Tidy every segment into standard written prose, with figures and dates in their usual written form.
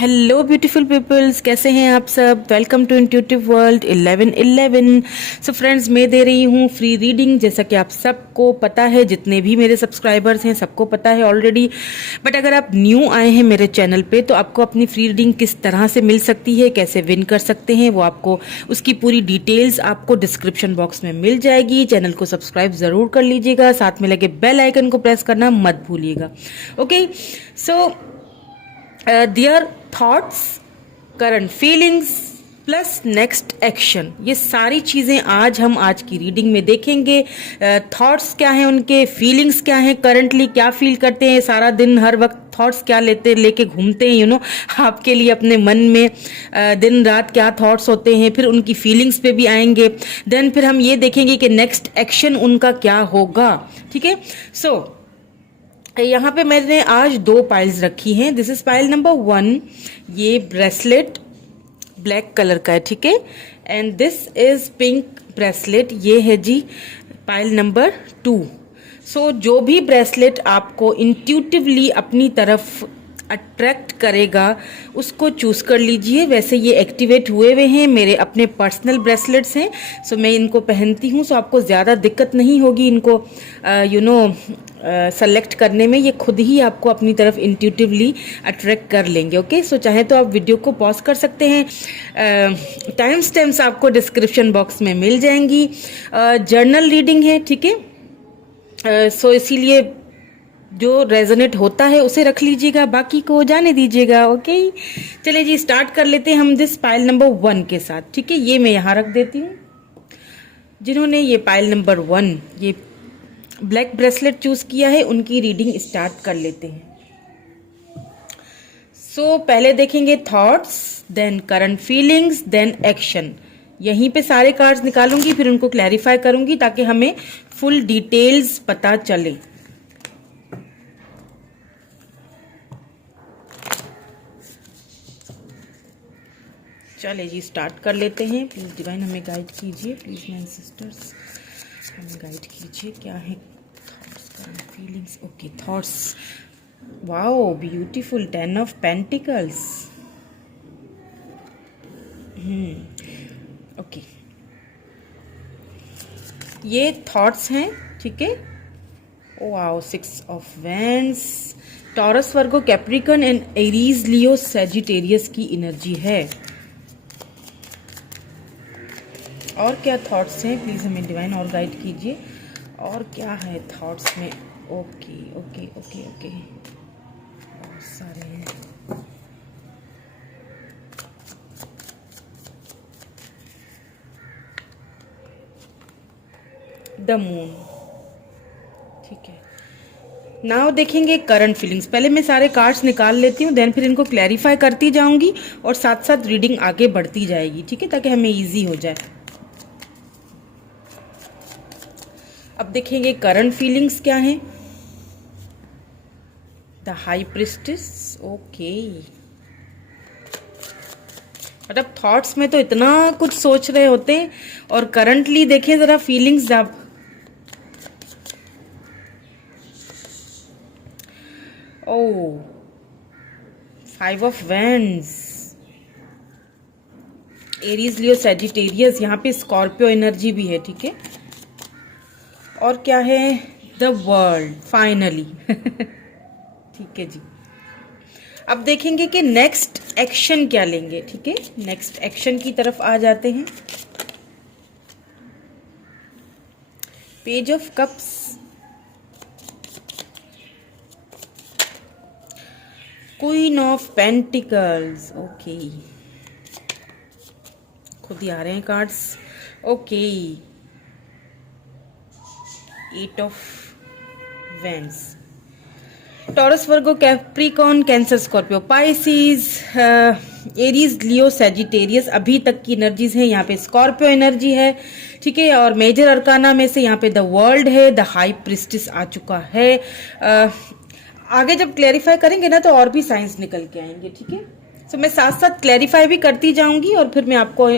Hello beautiful peoples, कैसे हैं आप सब। Welcome to intuitive world 1111। So friends, मैं दे रही हूँ फ्री रीडिंग, जैसा कि आप सबको पता है, जितने भी मेरे सब्सक्राइबर्स हैं सबको पता है ऑलरेडी। बट अगर आप न्यू आए हैं मेरे चैनल पे तो आपको अपनी फ्री रीडिंग किस तरह से मिल सकती है, कैसे विन कर सकते हैं, वो आपको उसकी पूरी डिटेल्स आपको डिस्क्रिप्शन बॉक्स में मिल जाएगी। चैनल को सब्सक्राइब ज़रूर कर लीजिएगा, साथ में लगे बेल आइकन को प्रेस करना मत भूलिएगा। Okay, so there thoughts, current feelings plus next action, ये सारी चीज़ें आज की रीडिंग में देखेंगे। थॉट्स क्या हैं उनके, फीलिंग्स क्या हैं, करंटली क्या फील करते हैं, सारा दिन हर वक्त थॉट्स क्या लेके घूमते हैं आपके लिए अपने मन में, दिन रात क्या थॉट्स होते हैं, फिर उनकी फीलिंग्स पे भी आएंगे। देन फिर हम ये देखेंगे कि नेक्स्ट एक्शन उनका क्या होगा। ठीक है, सो यहाँ पे मैंने आज 2 पाइल्स रखी हैं। दिस इज पाइल नंबर 1, ये ब्रेसलेट ब्लैक कलर का है, ठीक है। And this is pink bracelet, ये है जी पाइल नंबर 2। सो जो भी ब्रेसलेट आपको इंट्यूटिवली अपनी तरफ अट्रैक्ट करेगा उसको चूज कर लीजिए। वैसे ये एक्टिवेट हुए हुए हैं, मेरे अपने पर्सनल ब्रेसलेट्स हैं, सो मैं इनको पहनती हूँ, सो आपको ज़्यादा दिक्कत नहीं होगी इनको सेलेक्ट करने में। ये खुद ही आपको अपनी तरफ इंट्यूटिवली अट्रैक्ट कर लेंगे। ओके, सो चाहे तो आप वीडियो को पॉज कर सकते हैं। टाइम स्टैम्प्स आपको डिस्क्रिप्शन बॉक्स में मिल जाएंगी। जर्नल रीडिंग है, ठीक है, सो इसीलिए जो रेजोनेट होता है उसे रख लीजिएगा, बाकी को जाने दीजिएगा। ओके, चलिए जी स्टार्ट कर लेते हैं हम दिस पाइल नंबर 1 के साथ। ठीक है, ये मैं यहाँ रख देती हूँ। जिन्होंने ये पाइल नंबर 1 ये ब्लैक ब्रेसलेट चूज किया है उनकी रीडिंग स्टार्ट कर लेते हैं। सो पहले देखेंगे thoughts, then current feelings, then action. यहीं पे सारे कार्ड्स निकालूंगी, फिर उनको क्लैरिफाई करूंगी ताकि हमें फुल डिटेल्स पता चले। चलिए जी स्टार्ट कर लेते हैं। प्लीज डिवाइन हमें गाइड कीजिए, प्लीज माय सिस्टर्स हमें गाइड कीजिए। क्या है thoughts, current feelings. Okay, thoughts, wow beautiful 10 of pentacles. Okay, ये थॉट्स हैं, ठीक है। Wow 6 of wands, taurus, Virgo, Capricorn and Aries, Leo, Sagittarius की एनर्जी है। और क्या थॉट्स हैं, प्लीज हमें डिवाइन और गाइड कीजिए। और क्या है थॉट्स में। ओके ओके ओके ओके, बहुत सारे हैं। द मून, ठीक है। नाउ देखेंगे करंट फीलिंग्स। पहले मैं सारे कार्ड्स निकाल लेती हूँ, देन फिर इनको क्लैरिफाई करती जाऊंगी और साथ साथ रीडिंग आगे बढ़ती जाएगी, ठीक है, ताकि हमें इजी हो जाए। अब देखेंगे करंट फीलिंग्स क्या हैं। The high priestess, okay. मतलब थॉट्स में तो इतना कुछ सोच रहे होते हैं और करंटली देखें जरा फीलिंग्स। अब ओ 5 of wands, Aries, Leo, Sagittarius, यहाँ पे स्कॉर्पियो एनर्जी भी है, ठीक है। और क्या है, द वर्ल्ड, फाइनली। ठीक है जी, अब देखेंगे कि नेक्स्ट एक्शन क्या लेंगे, ठीक है। नेक्स्ट एक्शन की तरफ आ जाते हैं। Page of cups, queen of pentacles, okay, खुद ही आ रहे हैं cards. Okay, 8 of wands, taurus, Virgo, Capricorn, cancer, Scorpio, Pisces, Aries, Leo, Sagittarius अभी तक की एनर्जीज हैं। यहाँ पे स्कॉर्पियो एनर्जी है, ठीक है। और मेजर अरकाना में से यहाँ पे द वर्ल्ड है, द हाई प्रिस्टिस आ चुका है। आगे जब क्लैरिफाई करेंगे ना तो और भी साइंस निकल के आएंगे, ठीक है। सो मैं साथ साथ क्लैरिफाई भी करती जाऊंगी और फिर मैं आपको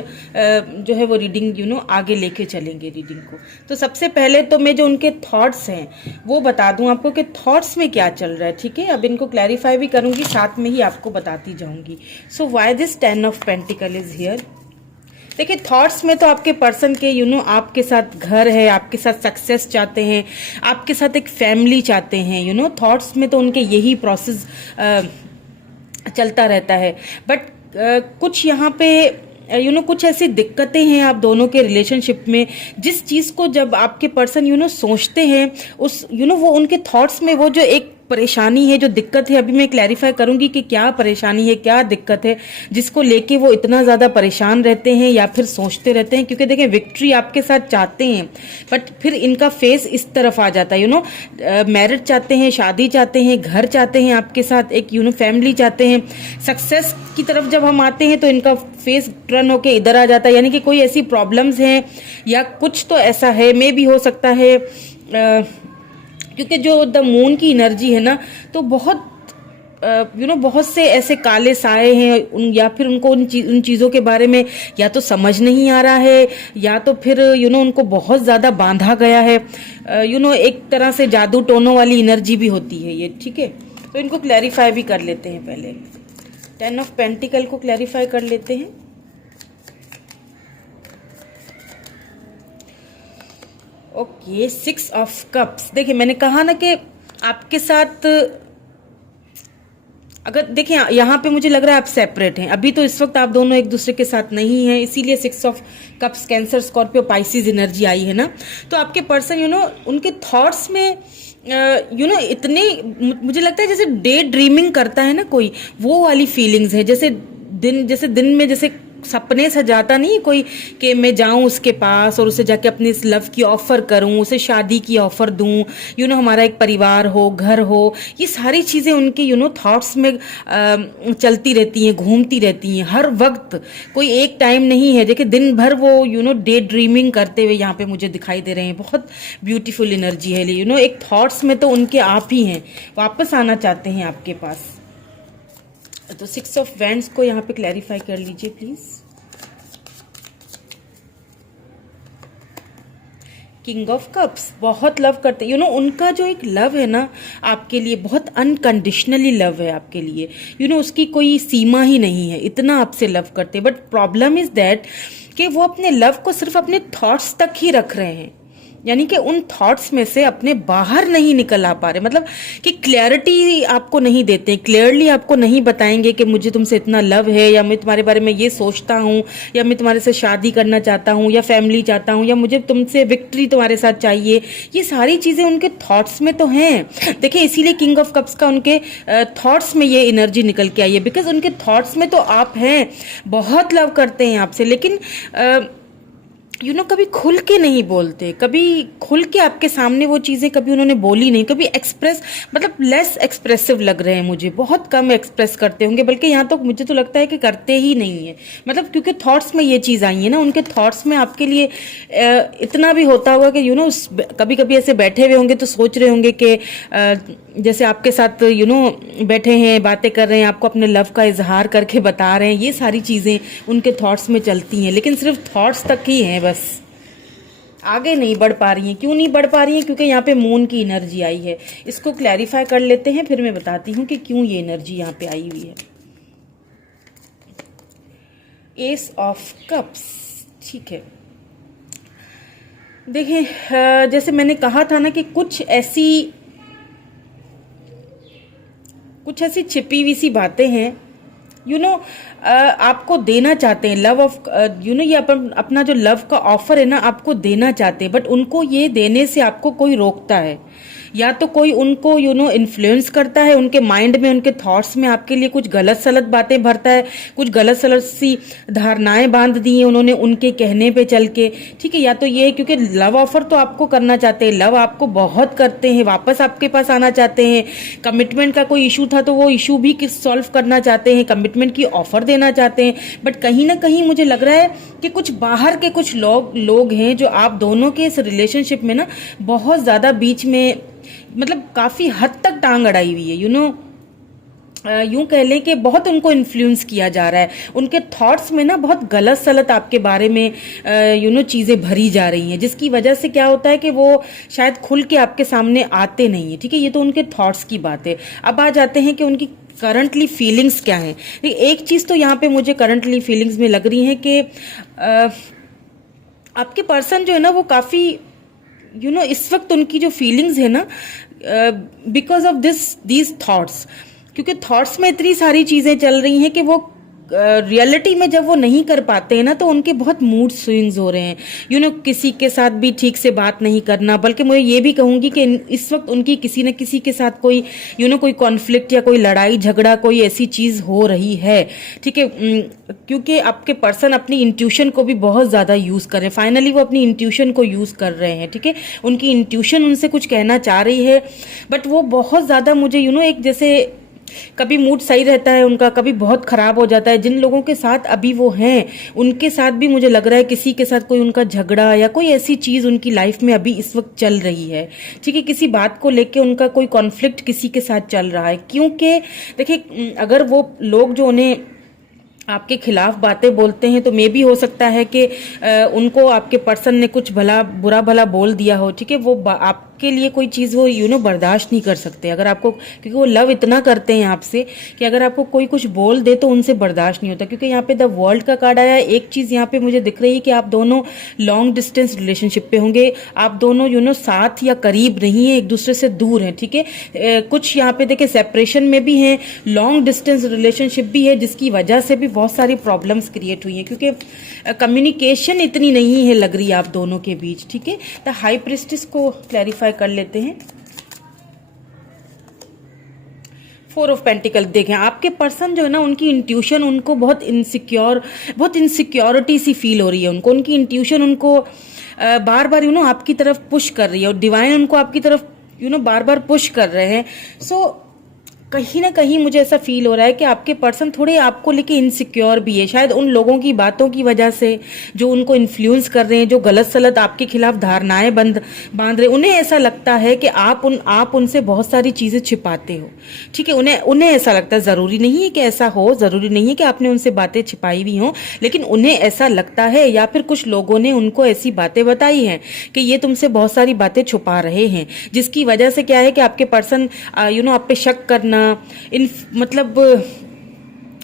जो है वो रीडिंग आगे लेके चलेंगे रीडिंग को। तो सबसे पहले तो मैं जो उनके थॉट्स हैं वो बता दूं आपको कि थॉट्स में क्या चल रहा है, ठीक है। अब इनको क्लैरिफाई भी करूंगी, साथ में ही आपको बताती जाऊंगी। So why this 10 of pentacle is here. देखिए थॉट्स में तो आपके पर्सन के आपके साथ घर है, आपके साथ सक्सेस चाहते हैं, आपके साथ एक फैमिली चाहते हैं। थॉट्स में तो उनके यही प्रोसेस चलता रहता है। बट कुछ यहाँ पे कुछ ऐसी दिक्कतें हैं आप दोनों के रिलेशनशिप में, जिस चीज़ को जब आपके पर्सन सोचते हैं उस वो उनके थॉट्स में वो जो एक परेशानी है, जो दिक्कत है, अभी मैं क्लैरिफाई करूंगी कि क्या परेशानी है, क्या दिक्कत है जिसको लेके वो इतना ज़्यादा परेशान रहते हैं या फिर सोचते रहते हैं। क्योंकि देखिए विक्ट्री आपके साथ चाहते हैं बट फिर इनका फेस इस तरफ आ जाता है। मैरिज चाहते हैं, शादी चाहते हैं, घर चाहते हैं आपके साथ, एक फैमिली चाहते हैं। सक्सेस की तरफ जब हम आते हैं तो इनका फेस टर्न होके इधर आ जाता है, यानी कि कोई ऐसी प्रॉब्लम्स हैं या कुछ तो ऐसा है, मे भी हो सकता है क्योंकि जो द मून की एनर्जी है ना, तो बहुत बहुत से ऐसे काले साए हैं या फिर उनको उन चीज़ों के बारे में या तो समझ नहीं आ रहा है या तो फिर उनको बहुत ज़्यादा बांधा गया है। एक तरह से जादू टोनों वाली एनर्जी भी होती है ये, ठीक है। तो इनको क्लैरिफाई भी कर लेते हैं। पहले 10 ऑफ पेंटिकल को क्लैरिफाई कर लेते हैं। Okay 6 of cups. देखिए मैंने कहा ना कि आपके साथ अगर देखिए यहाँ पे मुझे लग रहा है आप सेपरेट हैं अभी, तो इस वक्त आप दोनों एक दूसरे के साथ नहीं हैं, इसीलिए 6 of cups cancer Scorpio Pisces energy आई है ना। तो आपके पर्सन उनके थॉट्स में इतने मुझे लगता है जैसे डे ड्रीमिंग करता है ना कोई, वो वाली फीलिंग्स है। जैसे दिन में जैसे सपने सजाता नहीं कोई कि मैं जाऊं उसके पास और उसे जाके अपने इस लव की ऑफर करूं, उसे शादी की ऑफर दूं, हमारा एक परिवार हो, घर हो, ये सारी चीजें उनके थॉट्स में चलती रहती हैं, घूमती रहती हैं हर वक्त। कोई एक टाइम नहीं है। देखिए दिन भर वो डे ड्रीमिंग करते हुए यहाँ पे मुझे दिखाई दे रहे हैं। बहुत ब्यूटीफुल एनर्जी है एक थॉट्स में तो उनके आप ही हैं, वापस आना चाहते हैं आपके पास। तो 6 ऑफ वैंड्स को यहाँ पे क्लैरिफाई कर लीजिए प्लीज। किंग ऑफ कप्स बहुत लव करते उनका जो एक लव है ना आपके लिए, बहुत अनकंडीशनली लव है आपके लिए। उसकी कोई सीमा ही नहीं है, इतना आपसे लव करते। बट प्रॉब्लम इज दैट कि वो अपने लव को सिर्फ अपने थॉट्स तक ही रख रहे हैं, यानी कि उन थॉट्स में से अपने बाहर नहीं निकल आ पा रहे। मतलब कि क्लैरिटी आपको नहीं देते, क्लियरली आपको नहीं बताएंगे कि मुझे तुमसे इतना लव है, या मैं तुम्हारे बारे में ये सोचता हूँ, या मैं तुम्हारे से शादी करना चाहता हूँ, या फैमिली चाहता हूँ, या मुझे तुमसे विक्ट्री तुम्हारे साथ चाहिए। ये सारी चीज़ें उनके थॉट्स में तो हैं। देखिए इसीलिए किंग ऑफ कप्स का उनके थॉट्स में ये एनर्जी निकल के आई है, बिकॉज उनके थॉट्स में तो आप हैं, बहुत लव करते हैं आपसे, लेकिन कभी खुल के नहीं बोलते, कभी खुल के आपके सामने वो चीज़ें कभी उन्होंने बोली नहीं, कभी एक्सप्रेस मतलब लेस एक्सप्रेसिव लग रहे हैं मुझे, बहुत कम एक्सप्रेस करते होंगे, बल्कि यहाँ तो मुझे तो लगता है कि करते ही नहीं है। मतलब क्योंकि थॉट्स में ये चीज़ आई है ना, उनके थॉट्स में आपके लिए इतना भी होता होगा कि कभी कभी ऐसे बैठे हुए होंगे तो सोच रहे होंगे कि जैसे आपके साथ बैठे हैं, बातें कर रहे हैं, आपको अपने लव का इजहार करके बता रहे हैं, ये सारी चीज़ें उनके थॉट्स में चलती हैं, लेकिन सिर्फ थॉट्स तक ही हैं, बस आगे नहीं बढ़ पा रही हैं। क्यों नहीं बढ़ पा रही हैं? क्योंकि यहाँ पे मून की एनर्जी आई है। इसको क्लैरिफाई कर लेते हैं, फिर मैं बताती हूँ कि क्यों ये एनर्जी यहाँ पे आई हुई है। एस ऑफ कप्स, ठीक है। देखिए जैसे मैंने कहा था ना कि कुछ ऐसी छिपी हुई सी बातें हैं आपको देना चाहते हैं, लव ऑफ ये अपना जो लव का ऑफर है ना आपको देना चाहते हैं, बट उनको ये देने से आपको कोई रोकता है, या तो कोई उनको इन्फ्लुएंस करता है, उनके माइंड में, उनके थॉट्स में आपके लिए कुछ गलत सलत बातें भरता है, कुछ गलत सलत सी धारणाएं बांध दी हैं उन्होंने उनके कहने पे चल के, ठीक है। या तो ये है क्योंकि लव ऑफर तो आपको करना चाहते हैं, लव आपको बहुत करते हैं, वापस आपके पास आना चाहते हैं, कमिटमेंट का कोई इशू था तो वो इशू भी सॉल्व करना चाहते हैं, कमिटमेंट की ऑफर देना चाहते हैं, बट कहीं ना कहीं मुझे लग रहा है कि कुछ बाहर के कुछ लोग हैं जो आप दोनों के इस रिलेशनशिप में ना बहुत ज्यादा बीच में मतलब काफी हद तक टांग अड़ाई हुई है। यूं कह लें कि बहुत उनको इन्फ्लुएंस किया जा रहा है, उनके थॉट्स में ना बहुत गलत सलत आपके बारे में चीज़ें भरी जा रही हैं, जिसकी वजह से क्या होता है कि वो शायद खुल के आपके सामने आते नहीं है। ठीक है, ये तो उनके थॉट्स की बात है। अब आ जाते हैं कि उनकी करंटली फीलिंग्स क्या हैं। एक चीज़ तो यहाँ पे मुझे करंटली फीलिंग्स में लग रही है कि आपके पर्सन जो है ना वो काफ़ी इस वक्त उनकी जो फीलिंग्स है ना, बिकॉज ऑफ दीज थॉट्स, क्योंकि थॉट्स में इतनी सारी चीज़ें चल रही हैं कि वो रियलिटी में जब वो नहीं कर पाते हैं ना तो उनके बहुत मूड स्विंग्स हो रहे हैं। किसी के साथ भी ठीक से बात नहीं करना, बल्कि मैं ये भी कहूँगी कि इस वक्त उनकी किसी न किसी के साथ कोई कोई कॉन्फ्लिक्ट या कोई लड़ाई झगड़ा कोई ऐसी चीज़ हो रही है। ठीक है, क्योंकि आपके पर्सन अपनी इंट्यूशन को भी बहुत ज़्यादा यूज़ कर रहे हैं। फाइनली वो अपनी इंट्यूशन को यूज़ कर रहे हैं। ठीक है, उनकी इंट्यूशन उनसे कुछ कहना चाह रही है, बट वो बहुत ज़्यादा मुझे एक जैसे कभी मूड सही रहता है उनका, कभी बहुत खराब हो जाता है। जिन लोगों के साथ अभी वो हैं उनके साथ भी मुझे लग रहा है किसी के साथ कोई उनका झगड़ा या कोई ऐसी चीज़ उनकी लाइफ में अभी इस वक्त चल रही है। ठीक है, किसी बात को लेके उनका कोई कॉन्फ्लिक्ट किसी के साथ चल रहा है, क्योंकि देखिए अगर वो लोग जो उन्हें आपके खिलाफ बातें बोलते हैं तो मे भी हो सकता है कि उनको आपके पर्सन ने कुछ बुरा भला बोल दिया हो। ठीक है, वो आपके लिए कोई चीज़ वो बर्दाश्त नहीं कर सकते अगर आपको, क्योंकि वो लव इतना करते हैं आपसे कि अगर आपको कोई कुछ बोल दे तो उनसे बर्दाश्त नहीं होता। क्योंकि यहाँ पे द वर्ल्ड का कार्ड आया है। एक चीज़ यहाँ पे मुझे दिख रही है कि आप दोनों लॉन्ग डिस्टेंस रिलेशनशिप पे होंगे, आप दोनों साथ या करीब नहीं है, एक दूसरे से दूर हैं। ठीक है, कुछ यहाँ पे देखिए सेपरेशन में भी हैं, लॉन्ग डिस्टेंस रिलेशनशिप भी है, जिसकी वजह से भी बहुत सारी प्रॉब्लम्स क्रिएट हुई हैं, क्योंकि कम्युनिकेशन इतनी नहीं है लग रही है आप दोनों के बीच। ठीक है, द हाई प्रिस्टेस को क्लैरिफाई कर लेते हैं। 4 ऑफ पेंटिकल देखें, आपके पर्सन जो है ना उनकी इंट्यूशन उनको बहुत इनसिक्योरिटी सी फील हो रही है उनकी इंट्यूशन उनको बार बार आपकी तरफ पुश कर रही है, और डिवाइन उनको आपकी तरफ बार बार पुश कर रहे हैं। सो कहीं ना कहीं मुझे ऐसा फील हो रहा है कि आपके पर्सन थोड़े आपको लेके इनसिक्योर भी है, शायद उन लोगों की बातों की वजह से जो उनको इन्फ्लुएंस कर रहे हैं, जो गलत सलत आपके खिलाफ धारणाएं बांध रहे, उन्हें ऐसा लगता है कि आप उनसे बहुत सारी चीज़ें छिपाते हो। ठीक है, उन्हें ऐसा लगता है, ज़रूरी नहीं है कि ऐसा हो, ज़रूरी नहीं है कि आपने उनसे बातें छिपाई भी हों, लेकिन उन्हें ऐसा लगता है, या फिर कुछ लोगों ने उनको ऐसी बातें बताई हैं कि ये तुमसे बहुत सारी बातें छुपा रहे हैं, जिसकी वजह से क्या है कि आपके पर्सन आप पे शक करना, मतलब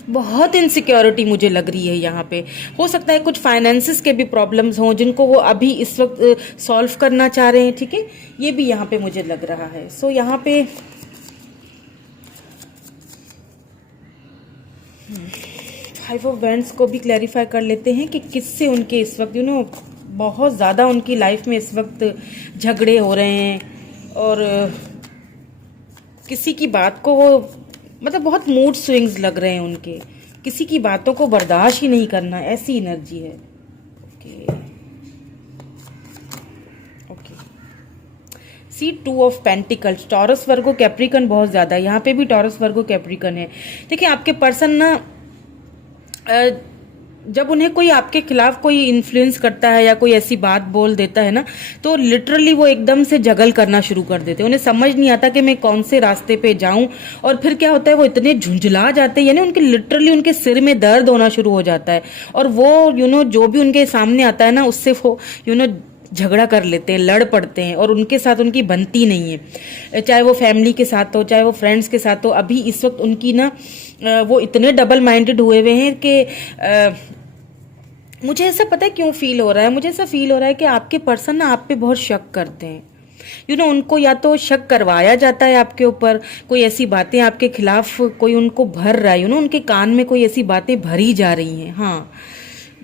बहुत इनसिक्योरिटी मुझे लग रही है यहाँ पे। हो सकता है कुछ फाइनेंसिस के भी प्रॉब्लम्स हों जिनको वो अभी इस वक्त सॉल्व करना चाह रहे हैं। ठीक है, ये भी यहाँ पे मुझे लग रहा है। सो यहाँ पे 5 ऑफ वैंड्स को भी क्लैरिफाई कर लेते हैं कि किससे उनके इस वक्त बहुत ज़्यादा उनकी लाइफ में इस वक्त झगड़े हो रहे हैं, और किसी की बात को वो मतलब बहुत मूड स्विंग्स लग रहे हैं उनके, किसी की बातों को बर्दाश्त ही नहीं करना, ऐसी एनर्जी है। Okay, see 2 of pentacles, Taurus Virgo Capricorn बहुत ज़्यादा, यहाँ पे भी टॉरस वर्गो कैप्रिकन है। देखिए आपके पर्सन ना जब उन्हें कोई आपके खिलाफ कोई इन्फ्लुएंस करता है या कोई ऐसी बात बोल देता है ना, तो लिटरली वो एकदम से जगल करना शुरू कर देते हैं। उन्हें समझ नहीं आता कि मैं कौन से रास्ते पे जाऊं, और फिर क्या होता है वो इतने झुंझला जाते हैं, यानी उनके लिटरली उनके सिर में दर्द होना शुरू हो जाता है, और वो जो भी उनके सामने आता है ना उससे वो झगड़ा कर लेते हैं, लड़ पड़ते हैं, और उनके साथ उनकी बनती नहीं है, चाहे वो फैमिली के साथ हो, चाहे वो फ्रेंड्स के साथ हो। अभी इस वक्त उनकी ना वो इतने डबल माइंडेड हुए हुए हैं कि मुझे ऐसा पता है क्यों फील हो रहा है, मुझे ऐसा फील हो रहा है कि आपके पर्सन ना आप पे बहुत शक करते हैं। उनको या तो शक करवाया जाता है आपके ऊपर, कोई ऐसी बातें आपके खिलाफ कोई उनको भर रहा है, उनके कान में कोई ऐसी बातें भरी जा रही हैं। हाँ,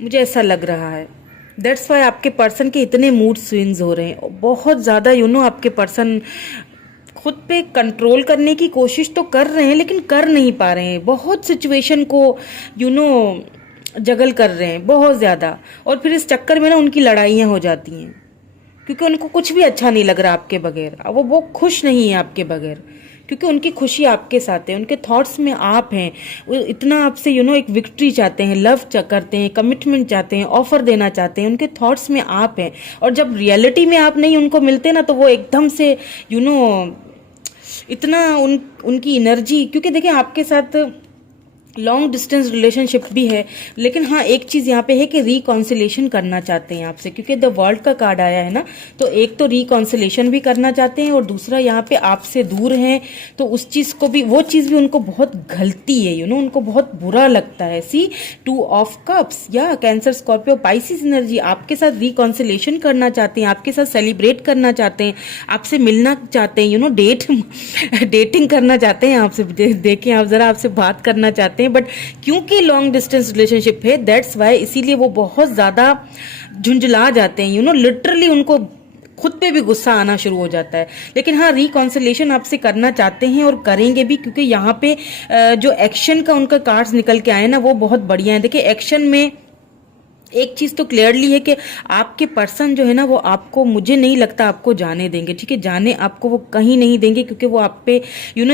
मुझे ऐसा लग रहा है। दैट्स वाई आपके पर्सन के इतने मूड स्विंग्स हो रहे हैं बहुत ज़्यादा। आपके पर्सन खुद पे कंट्रोल करने की कोशिश तो कर रहे हैं, लेकिन कर नहीं पा रहे हैं। बहुत सिचुएशन को जगल कर रहे हैं बहुत ज़्यादा, और फिर इस चक्कर में ना उनकी लड़ाइयाँ हो जाती हैं, क्योंकि उनको कुछ भी अच्छा नहीं लग रहा आपके बगैर। अब वो खुश नहीं है आपके बगैर, क्योंकि उनकी खुशी आपके साथ है, उनके थॉट्स में आप हैं। वो इतना आपसे एक विक्ट्री चाहते हैं, लव करते हैं, कमिटमेंट चाहते हैं, ऑफर देना चाहते हैं, उनके थॉट्स में आप हैं। और जब रियलिटी में आप नहीं उनको मिलते ना, तो वो एकदम से इतना उनकी एनर्जी, क्योंकि देखिए आपके साथ लॉन्ग डिस्टेंस रिलेशनशिप भी है, लेकिन हाँ एक चीज़ यहाँ पे है कि रिकॉन्सिलेशन करना चाहते हैं आपसे, क्योंकि द वर्ल्ड का कार्ड आया है ना, तो एक तो रिकॉन्सिलेशन भी करना चाहते हैं और दूसरा यहाँ पे आपसे दूर हैं, तो उस चीज़ को भी, वो चीज़ भी उनको बहुत गलती है, उनको बहुत बुरा लगता है। सी 2 ऑफ कप्स या कैंसर स्कॉर्पियो पाइसिस एनर्जी आपके साथ रिकॉन्सिलेशन करना चाहते हैं, आपके साथ सेलिब्रेट करना चाहते हैं, आपसे मिलना चाहते हैं, डेटिंग करना चाहते हैं आपसे, देखें आप जरा, आपसे बात करना चाहते हैं, बट क्योंकि लॉन्ग डिस्टेंस रिलेशनशिप है, दैट्स वाई, इसीलिए वो बहुत ज्यादा झुंझला जाते हैं, लिटरली उनको खुद पे भी गुस्सा आना शुरू हो जाता है। लेकिन हाँ रिकॉन्सिलेशन आपसे करना चाहते हैं और करेंगे भी, क्योंकि यहाँ पे जो एक्शन का उनका कार्ड्स निकल के आए ना वो बहुत बढ़िया है। देखिए एक्शन में एक चीज तो क्लियरली है कि आपके पर्सन जो है ना वो आपको, मुझे नहीं लगता आपको जाने देंगे, ठीक है, जाने आपको वो कहीं नहीं देंगे, क्योंकि वो आप पे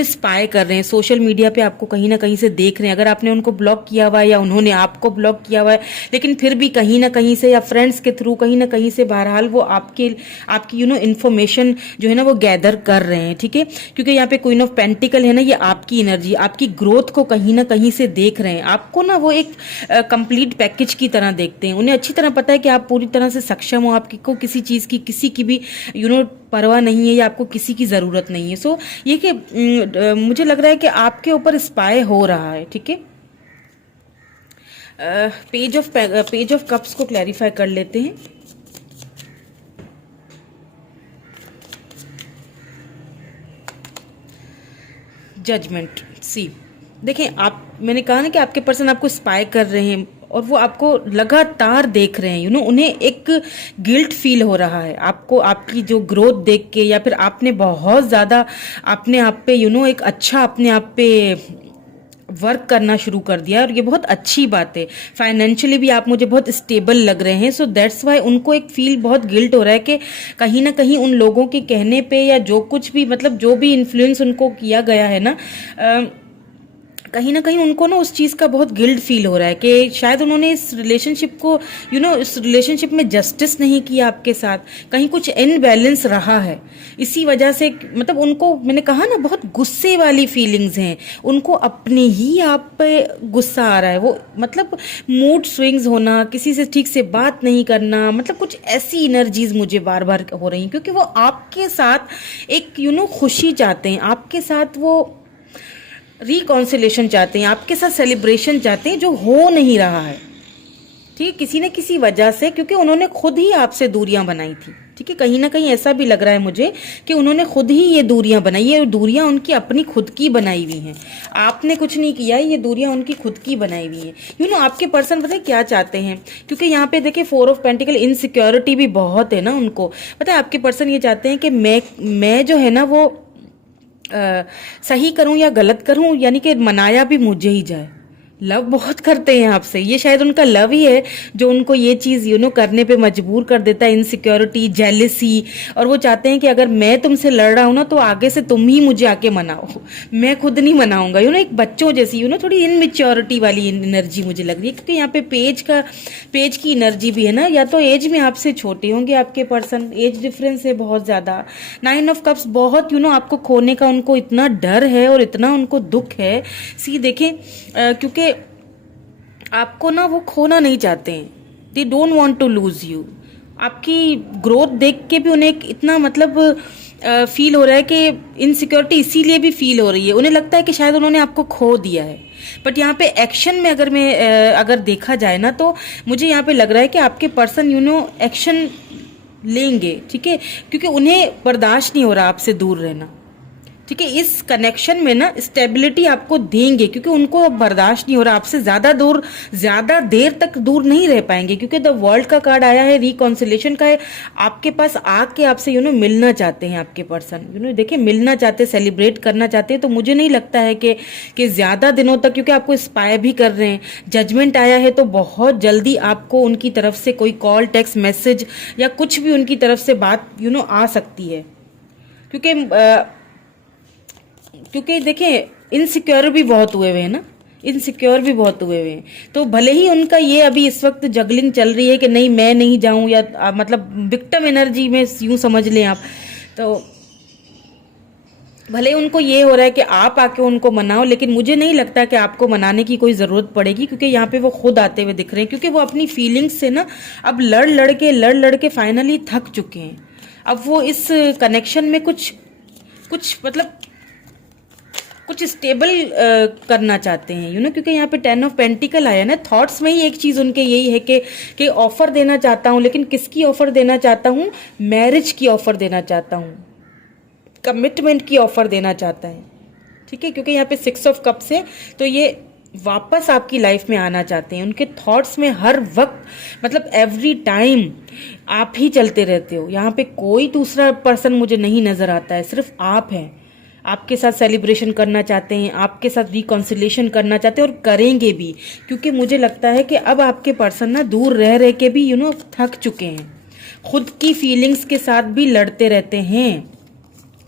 स्पाई कर रहे हैं, सोशल मीडिया पे आपको कहीं ना कहीं से देख रहे हैं। अगर आपने उनको ब्लॉक किया हुआ है या उन्होंने आपको ब्लॉक किया हुआ है, लेकिन फिर भी कहीं ना कहीं से या फ्रेंड्स के थ्रू कहीं ना कहीं से बहरहाल वो आपकी इन्फॉर्मेशन जो है ना वो गैदर कर रहे हैं, ठीक है, क्योंकि यहाँ पे क्वीन ऑफ पेंटिकल है ना, ये आपकी एनर्जी, आपकी ग्रोथ को कहीं ना कहीं से देख रहे हैं, आपको ना वो एक कंप्लीट पैकेज की तरह देखते हैं। उन्हें अच्छी तरह पता है कि आप पूरी तरह से सक्षम हो, आपको किसी चीज की, किसी की भी परवाह नहीं है, या आपको किसी की जरूरत नहीं है। सो ये कि मुझे लग रहा है कि आपके ऊपर स्पाई हो रहा है, ठीक है। पेज ऑफ कप्स को क्लैरिफाई कर लेते हैं। जजमेंट, सी देखें आप, मैंने कहा ना कि आपके पर्सन आपको स्पाई कर रहे हैं और वो आपको लगातार देख रहे हैं, उन्हें एक गिल्ट फील हो रहा है आपको, आपकी जो ग्रोथ देख के, या फिर आपने बहुत ज़्यादा अपने आप पे एक अच्छा अपने आप पे वर्क करना शुरू कर दिया, और ये बहुत अच्छी बात है। फाइनेंशियली भी आप मुझे बहुत स्टेबल लग रहे हैं, सो दैट्स वाई उनको एक फील बहुत गिल्ट हो रहा है कि कहीं ना कहीं उन लोगों के कहने पे या जो कुछ भी, मतलब जो भी इन्फ्लुएंस उनको किया गया है ना, कहीं ना कहीं उनको ना उस चीज़ का बहुत गिल्ट फील हो रहा है कि शायद उन्होंने इस रिलेशनशिप को इस रिलेशनशिप में जस्टिस नहीं किया आपके साथ, कहीं कुछ इनबैलेंस रहा है, इसी वजह से मतलब उनको, मैंने कहा ना, बहुत गुस्से वाली फीलिंग्स हैं, उनको अपने ही आप पे गुस्सा आ रहा है, वो मतलब मूड स्विंग्स होना, किसी से ठीक से बात नहीं करना, मतलब कुछ ऐसी एनर्जीज मुझे बार बार हो रही हैं, क्योंकि वो आपके साथ एक खुशी चाहते हैं, आपके साथ वो रिकॉन्सिलेशन चाहते हैं, आपके साथ सेलिब्रेशन चाहते हैं, जो हो नहीं रहा है, ठीक है, किसी न किसी वजह से, क्योंकि उन्होंने खुद ही आपसे दूरियां बनाई थी, ठीक है, कहीं ना कहीं ऐसा भी लग रहा है मुझे कि उन्होंने खुद ही ये दूरियां बनाई है, और दूरियां उनकी अपनी खुद की बनाई हुई हैं, आपने कुछ नहीं किया, ये दूरियां उनकी खुद की बनाई हुई हैं। आपके पर्सन पता है क्या चाहते हैं, क्योंकि यहाँ पे देखिए 4 ऑफ पेंटिकल, इनसिक्योरिटी भी बहुत है ना उनको, पता है आपके पर्सन ये चाहते हैं कि मैं जो है ना वो सही करूं या गलत करूं, यानी कि मनाया भी मुझे ही जाए। लव बहुत करते हैं आपसे, ये शायद उनका लव ही है जो उनको ये चीज़ करने पे मजबूर कर देता है, इनसिक्योरिटी, जेलिसी, और वो चाहते हैं कि अगर मैं तुमसे लड़ रहा हूँ ना तो आगे से तुम ही मुझे आके मनाओ, मैं खुद नहीं मनाऊंगा, एक बच्चों जैसी थोड़ी इनमेच्योरिटी वाली एनर्जी मुझे लग रही है, क्योंकि यहाँ पे पेज की एनर्जी भी है ना, या तो एज में आपसे छोटे होंगे आपके पर्सन, एज डिफरेंस है बहुत ज़्यादा। 9 ऑफ कप्स, बहुत आपको खोने का उनको इतना डर है और इतना उनको दुख है। सी देखें, क्योंकि आपको ना वो खोना नहीं चाहते हैं, they don't want to lose you. आपकी ग्रोथ देख के भी उन्हें इतना मतलब फील हो रहा है कि इनसिक्योरिटी इसीलिए भी फील हो रही है, उन्हें लगता है कि शायद उन्होंने आपको खो दिया है। बट यहाँ पे एक्शन में अगर देखा जाए ना, तो मुझे यहाँ पे लग रहा है कि आपके पर्सन एक्शन लेंगे, ठीक है, क्योंकि उन्हें बर्दाश्त नहीं हो रहा आपसे दूर रहना, ठीक है, इस कनेक्शन में ना स्टेबिलिटी आपको देंगे, क्योंकि उनको बर्दाश्त नहीं हो रहा आपसे ज्यादा देर तक दूर नहीं रह पाएंगे, क्योंकि द वर्ल्ड का कार्ड आया है, रिकॉन्सिलेशन का है, आपके पास आके आपसे मिलना चाहते हैं आपके पर्सन, देखिए मिलना चाहते, सेलिब्रेट करना चाहते हैं। तो मुझे नहीं लगता है कि ज्यादा दिनों तक, क्योंकि आपको स्पाई भी कर रहे हैं, जजमेंट आया है, तो बहुत जल्दी आपको उनकी तरफ से कोई कॉल, टेक्स्ट मैसेज या कुछ भी उनकी तरफ से बात आ सकती है, क्योंकि देखिए इनसिक्योर भी बहुत हुए हुए हैं ना, इनसिक्योर भी बहुत हुए हुए हैं, तो भले ही उनका ये अभी इस वक्त जगलिंग चल रही है कि नहीं मैं नहीं जाऊं, या मतलब विक्टिम एनर्जी में यूं समझ लें आप, तो भले उनको ये हो रहा है कि आप आके उनको मनाओ, लेकिन मुझे नहीं लगता कि आपको मनाने की कोई ज़रूरत पड़ेगी, क्योंकि यहाँ पे वो खुद आते हुए दिख रहे हैं, क्योंकि वो अपनी फीलिंग्स से ना अब लड़ लड़ के फाइनली थक चुके हैं। अब वो इस कनेक्शन में कुछ कुछ मतलब कुछ स्टेबल करना चाहते हैं, क्योंकि यहाँ पे 10 ऑफ पेंटिकल आया ना। थॉट्स में ही एक चीज़ उनके यही है कि ऑफर देना चाहता हूँ, लेकिन किसकी ऑफर देना चाहता हूँ? मैरिज की ऑफर देना चाहता हूँ, कमिटमेंट की ऑफर देना चाहता है, ठीक है। क्योंकि यहाँ पे 6 ऑफ कप्स है, तो ये वापस आपकी लाइफ में आना चाहते हैं। उनके थॉट्स में हर वक्त मतलब एवरी टाइम आप ही चलते रहते हो। यहाँ पे कोई दूसरा पर्सन मुझे नहीं नजर आता है, सिर्फ आप हैं। आपके साथ सेलिब्रेशन करना चाहते हैं, आपके साथ रिकॉन्सिलेशन करना चाहते हैं, और करेंगे भी, क्योंकि मुझे लगता है कि अब आपके पर्सन ना दूर रह रह के भी थक चुके हैं। खुद की फीलिंग्स के साथ भी लड़ते रहते हैं,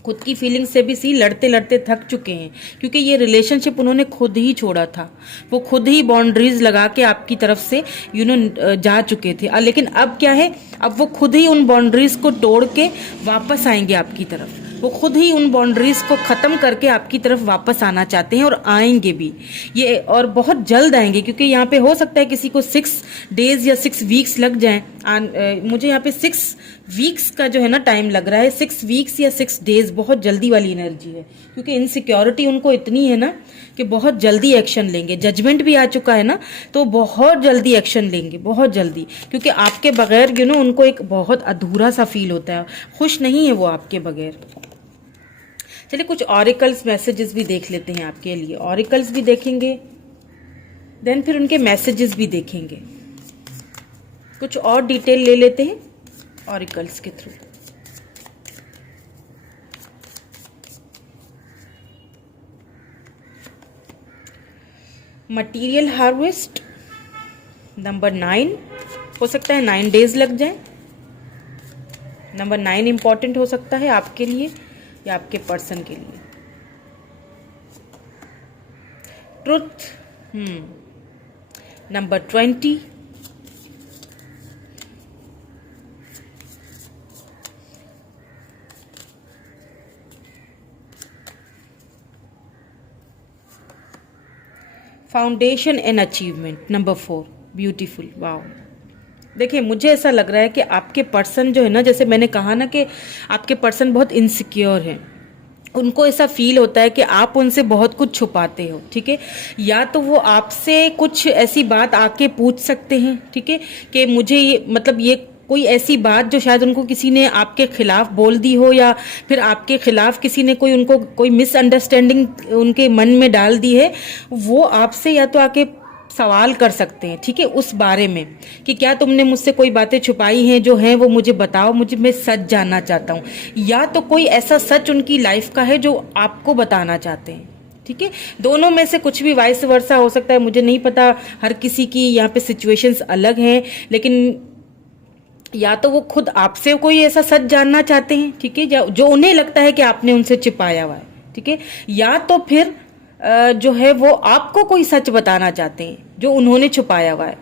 खुद की फीलिंग्स से भी लड़ते लड़ते थक चुके हैं, क्योंकि ये रिलेशनशिप उन्होंने खुद ही छोड़ा था। वो खुद ही बाउंड्रीज लगा के आपकी तरफ से जा चुके थे। लेकिन अब क्या है, अब वो खुद ही उन बाउंड्रीज को तोड़ के वापस आएंगे आपकी तरफ। वो खुद ही उन बाउंड्रीज को ख़त्म करके आपकी तरफ वापस आना चाहते हैं, और आएंगे भी ये, और बहुत जल्द आएंगे। क्योंकि यहाँ पे हो सकता है किसी को 6 डेज या 6 वीक्स लग जाएं। मुझे यहाँ पे 6 वीक्स का जो है ना टाइम लग रहा है। 6 वीक्स या 6 डेज बहुत जल्दी वाली एनर्जी है, क्योंकि इनसिक्योरिटी उनको इतनी है ना कि बहुत जल्दी एक्शन लेंगे। जजमेंट भी आ चुका है ना, तो बहुत जल्दी एक्शन लेंगे, बहुत जल्दी। क्योंकि आपके बगैर उनको एक बहुत अधूरा सा फील होता है, खुश नहीं है वो आपके बगैर। चलिए कुछ ऑरिकल्स मैसेजेस भी देख लेते हैं आपके लिए। ऑरिकल्स भी देखेंगे, देन फिर उनके मैसेजेस भी देखेंगे। कुछ और डिटेल ले लेते हैं ऑरिकल्स के थ्रू। मटीरियल हार्वेस्ट नंबर 9, हो सकता है 9 डेज लग जाए। नंबर 9 इंपॉर्टेंट हो सकता है आपके लिए या आपके पर्सन के लिए। Truth number 20, foundation and achievement number 4, beautiful, wow. देखिए मुझे ऐसा लग रहा है कि आपके पर्सन जो है ना, जैसे मैंने कहा ना कि आपके पर्सन बहुत इनसिक्योर हैं। उनको ऐसा फील होता है कि आप उनसे बहुत कुछ छुपाते हो, ठीक है। या तो वो आपसे कुछ ऐसी बात आके पूछ सकते हैं, ठीक है, कि मुझे ये मतलब ये कोई ऐसी बात जो शायद उनको किसी ने आपके खिलाफ बोल दी हो, या फिर आपके खिलाफ किसी ने उनको कोई मिसअंडरस्टैंडिंग उनके मन में डाल दी है। वो आपसे या तो आके सवाल कर सकते हैं, ठीक है, उस बारे में कि क्या तुमने मुझसे कोई बातें छुपाई हैं, जो हैं वो मुझे बताओ, मैं सच जानना चाहता हूँ। या तो कोई ऐसा सच उनकी लाइफ का है जो आपको बताना चाहते हैं, ठीक है। दोनों में से कुछ भी, वाइस वर्सा हो सकता है, मुझे नहीं पता। हर किसी की यहाँ पे सिचुएशंस अलग हैं, लेकिन या तो वो खुद आपसे कोई ऐसा सच जानना चाहते हैं, ठीक है, जो उन्हें लगता है कि आपने उनसे छिपाया हुआ है, ठीक है। या तो फिर जो है वो आपको कोई सच बताना चाहते हैं जो उन्होंने छुपाया हुआ है,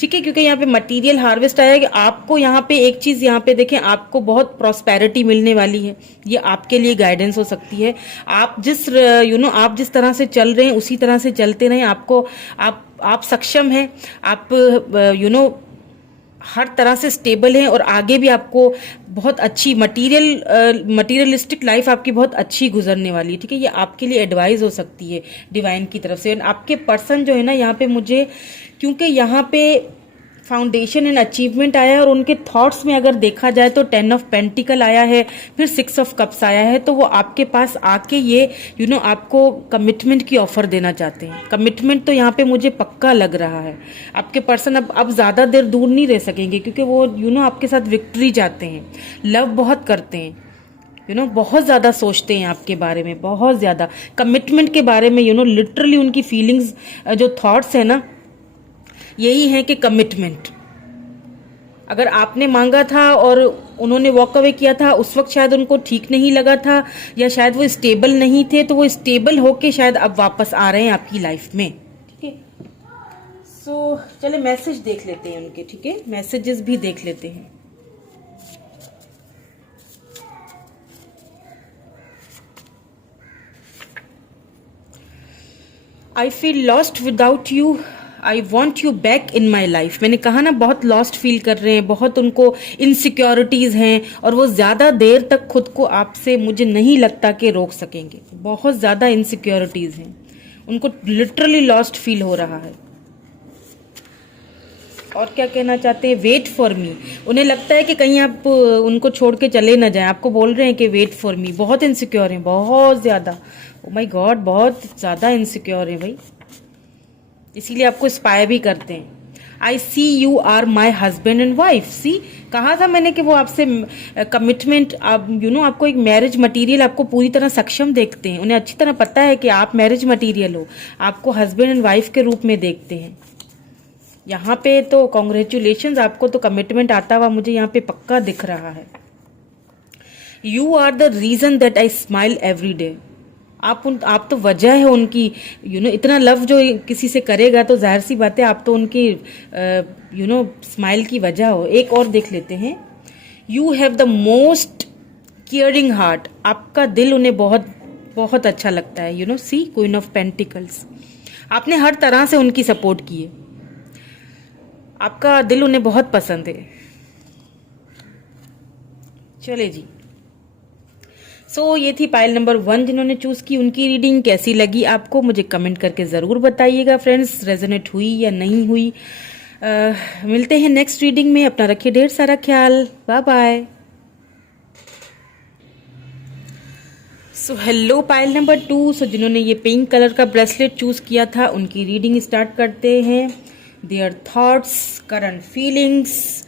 ठीक है। क्योंकि यहाँ पे मटेरियल हार्वेस्ट आया है कि आपको यहाँ पे एक चीज, यहाँ पे देखें, आपको बहुत प्रॉस्पेरिटी मिलने वाली है। ये आपके लिए गाइडेंस हो सकती है। आप जिस आप जिस तरह से चल रहे हैं उसी तरह से चलते रहें। आपको आप सक्षम हैं, आप हर तरह से स्टेबल हैं, और आगे भी आपको बहुत अच्छी मटीरियलिस्टिक लाइफ आपकी बहुत अच्छी गुजरने वाली है, ठीक है। ये आपके लिए एडवाइस हो सकती है डिवाइन की तरफ से। आपके पर्सन जो है ना, यहाँ पे मुझे, क्योंकि यहाँ पे फाउंडेशन एंड अचीवमेंट आया है, और उनके थॉट्स में अगर देखा जाए तो 10 ऑफ पेंटिकल आया है, फिर 6 ऑफ कप्स आया है। तो वो आपके पास आके ये आपको कमिटमेंट की ऑफर देना चाहते हैं। कमिटमेंट तो यहाँ पे मुझे पक्का लग रहा है। आपके पर्सन अब ज़्यादा देर दूर नहीं रह सकेंगे, क्योंकि वो आपके साथ विक्ट्री चाहते हैं, लव बहुत करते हैं, बहुत ज़्यादा सोचते हैं आपके बारे में, बहुत ज़्यादा कमिटमेंट के बारे में। लिटरली उनकी फीलिंग्स, जो थॉट्स है ना, यही है कि कमिटमेंट। अगर आपने मांगा था और उन्होंने वॉक अवे किया था, उस वक्त शायद उनको ठीक नहीं लगा था, या शायद वो स्टेबल नहीं थे, तो वो स्टेबल होके शायद अब वापस आ रहे हैं आपकी लाइफ में, ठीक है। सो चले मैसेज देख लेते हैं उनके, ठीक है, मैसेजेस भी देख लेते हैं। I feel lost without you, I want you back in my life. मैंने कहा ना, बहुत लॉस्ट फील कर रहे हैं, बहुत उनको इनसिक्योरिटीज हैं और वो ज्यादा देर तक खुद को आपसे मुझे नहीं लगता कि रोक सकेंगे। बहुत ज्यादा इनसिक्योरिटीज हैं, उनको लिटरली लॉस्ट फील हो रहा है। और क्या कहना चाहते हैं, वेट फॉर मी। उन्हें लगता है कि कहीं आप उनको छोड़ के चले ना जाएं, आपको बोल रहे हैं कि वेट फॉर मी। बहुत इनसिक्योर हैं, बहुत ज्यादा। ओ माय गॉड, बहुत ज्यादा इनसिक्योर हैं भाई, इसीलिए आपको स्पाई भी करते हैं। I see you are my husband and wife. See, कहा था मैंने कि वो आपसे कमिटमेंट, आप आपको एक मैरिज मटेरियल, आपको पूरी तरह सक्षम देखते हैं। उन्हें अच्छी तरह पता है कि आप मैरिज मटेरियल हो, आपको हस्बैंड एंड वाइफ के रूप में देखते हैं। यहाँ पे तो कॉन्ग्रेचुलेशंस, आपको तो कमिटमेंट आता हुआ मुझे यहाँ पे पक्का दिख रहा है। You are the reason that I smile every day. आप तो वजह है उनकी, इतना लव जो किसी से करेगा तो जाहिर सी बात है आप तो उनकी स्माइल की वजह हो। एक और देख लेते हैं। You have the most caring heart. आपका दिल उन्हें बहुत बहुत अच्छा लगता है। सी, क्वीन ऑफ पेंटिकल्स। आपने हर तरह से उनकी सपोर्ट की है, आपका दिल उन्हें बहुत पसंद है। चले जी, ये थी पाइल नंबर 1 जिन्होंने चूज की। उनकी रीडिंग कैसी लगी आपको मुझे कमेंट करके जरूर बताइएगा फ्रेंड्स, रेजोनेट हुई या नहीं हुई। मिलते हैं नेक्स्ट रीडिंग में। अपना रखिए ढेर सारा ख्याल। Bye bye. Hello pile number 2। जिन्होंने ये पिंक कलर का ब्रेसलेट चूज किया था, उनकी रीडिंग स्टार्ट करते हैं। Their thoughts, current feelings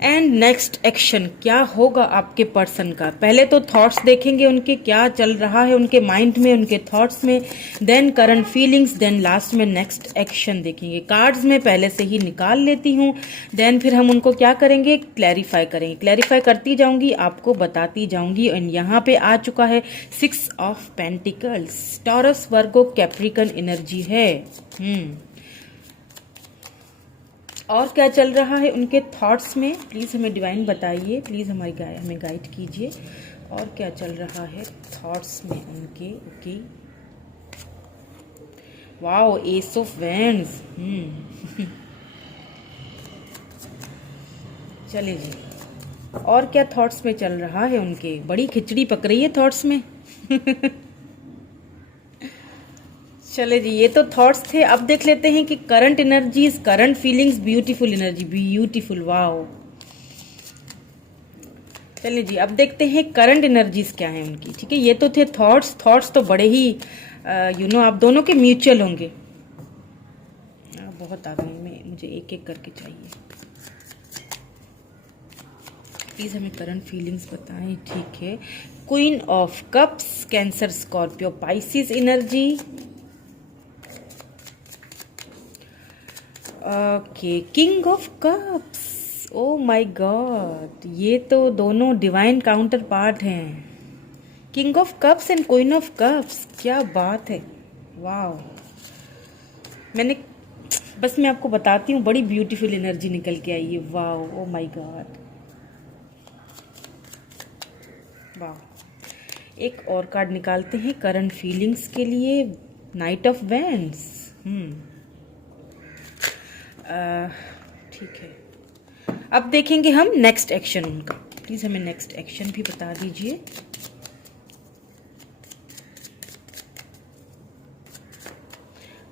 and next action. क्या होगा आपके पर्सन का? पहले तो थॉट्स देखेंगे उनके, क्या चल रहा है उनके माइंड में, उनके थॉट्स में, then current feelings, then last में नेक्स्ट एक्शन देखेंगे। कार्ड्स में पहले से ही निकाल लेती हूँ, देन फिर हम उनको क्या करेंगे, क्लैरिफाई करेंगे। क्लैरिफाई करती जाऊंगी, आपको बताती जाऊंगी। एंड यहाँ पे आ चुका है 6 of pentacles. Taurus, Virgo, Capricorn energy है। और क्या चल रहा है उनके थॉट्स में, प्लीज हमें डिवाइन बताइए, प्लीज हमें गाइड कीजिए। और क्या चल रहा है थॉट्स में उनके। Okay, wow, S of wands. चलिए जी, और क्या थॉट्स में चल रहा है उनके? बड़ी खिचड़ी पक रही है थॉट्स में। चले जी, ये तो थॉट्स थे। अब देख लेते हैं कि current energies, current feelings, beautiful energy, beautiful, wow. चलिए जी, अब देखते हैं करंट एनर्जीज क्या है उनकी। ठीक है, ये तो थे थॉट्स। थॉट्स तो बड़े ही आप दोनों के म्यूचुअल होंगे। बहुत आदमी में मुझे एक एक करके चाहिए। प्लीज हमें करंट फीलिंग्स बताएं। ठीक है, queen of cups, cancer, Scorpio, Pisces energy. Okay, king of cups. Oh my God, ये तो दोनों डिवाइन काउंटर पार्ट हैं। King of cups and queen of cups, क्या बात है, वाओ। मैं आपको बताती हूँ, बड़ी ब्यूटीफुल एनर्जी निकल के आई है। Wow, oh my God, wow. एक और कार्ड निकालते हैं करंट फीलिंग्स के लिए। Night of wands. ठीक है, अब देखेंगे हम नेक्स्ट एक्शन उनका। प्लीज हमें नेक्स्ट एक्शन भी बता दीजिए।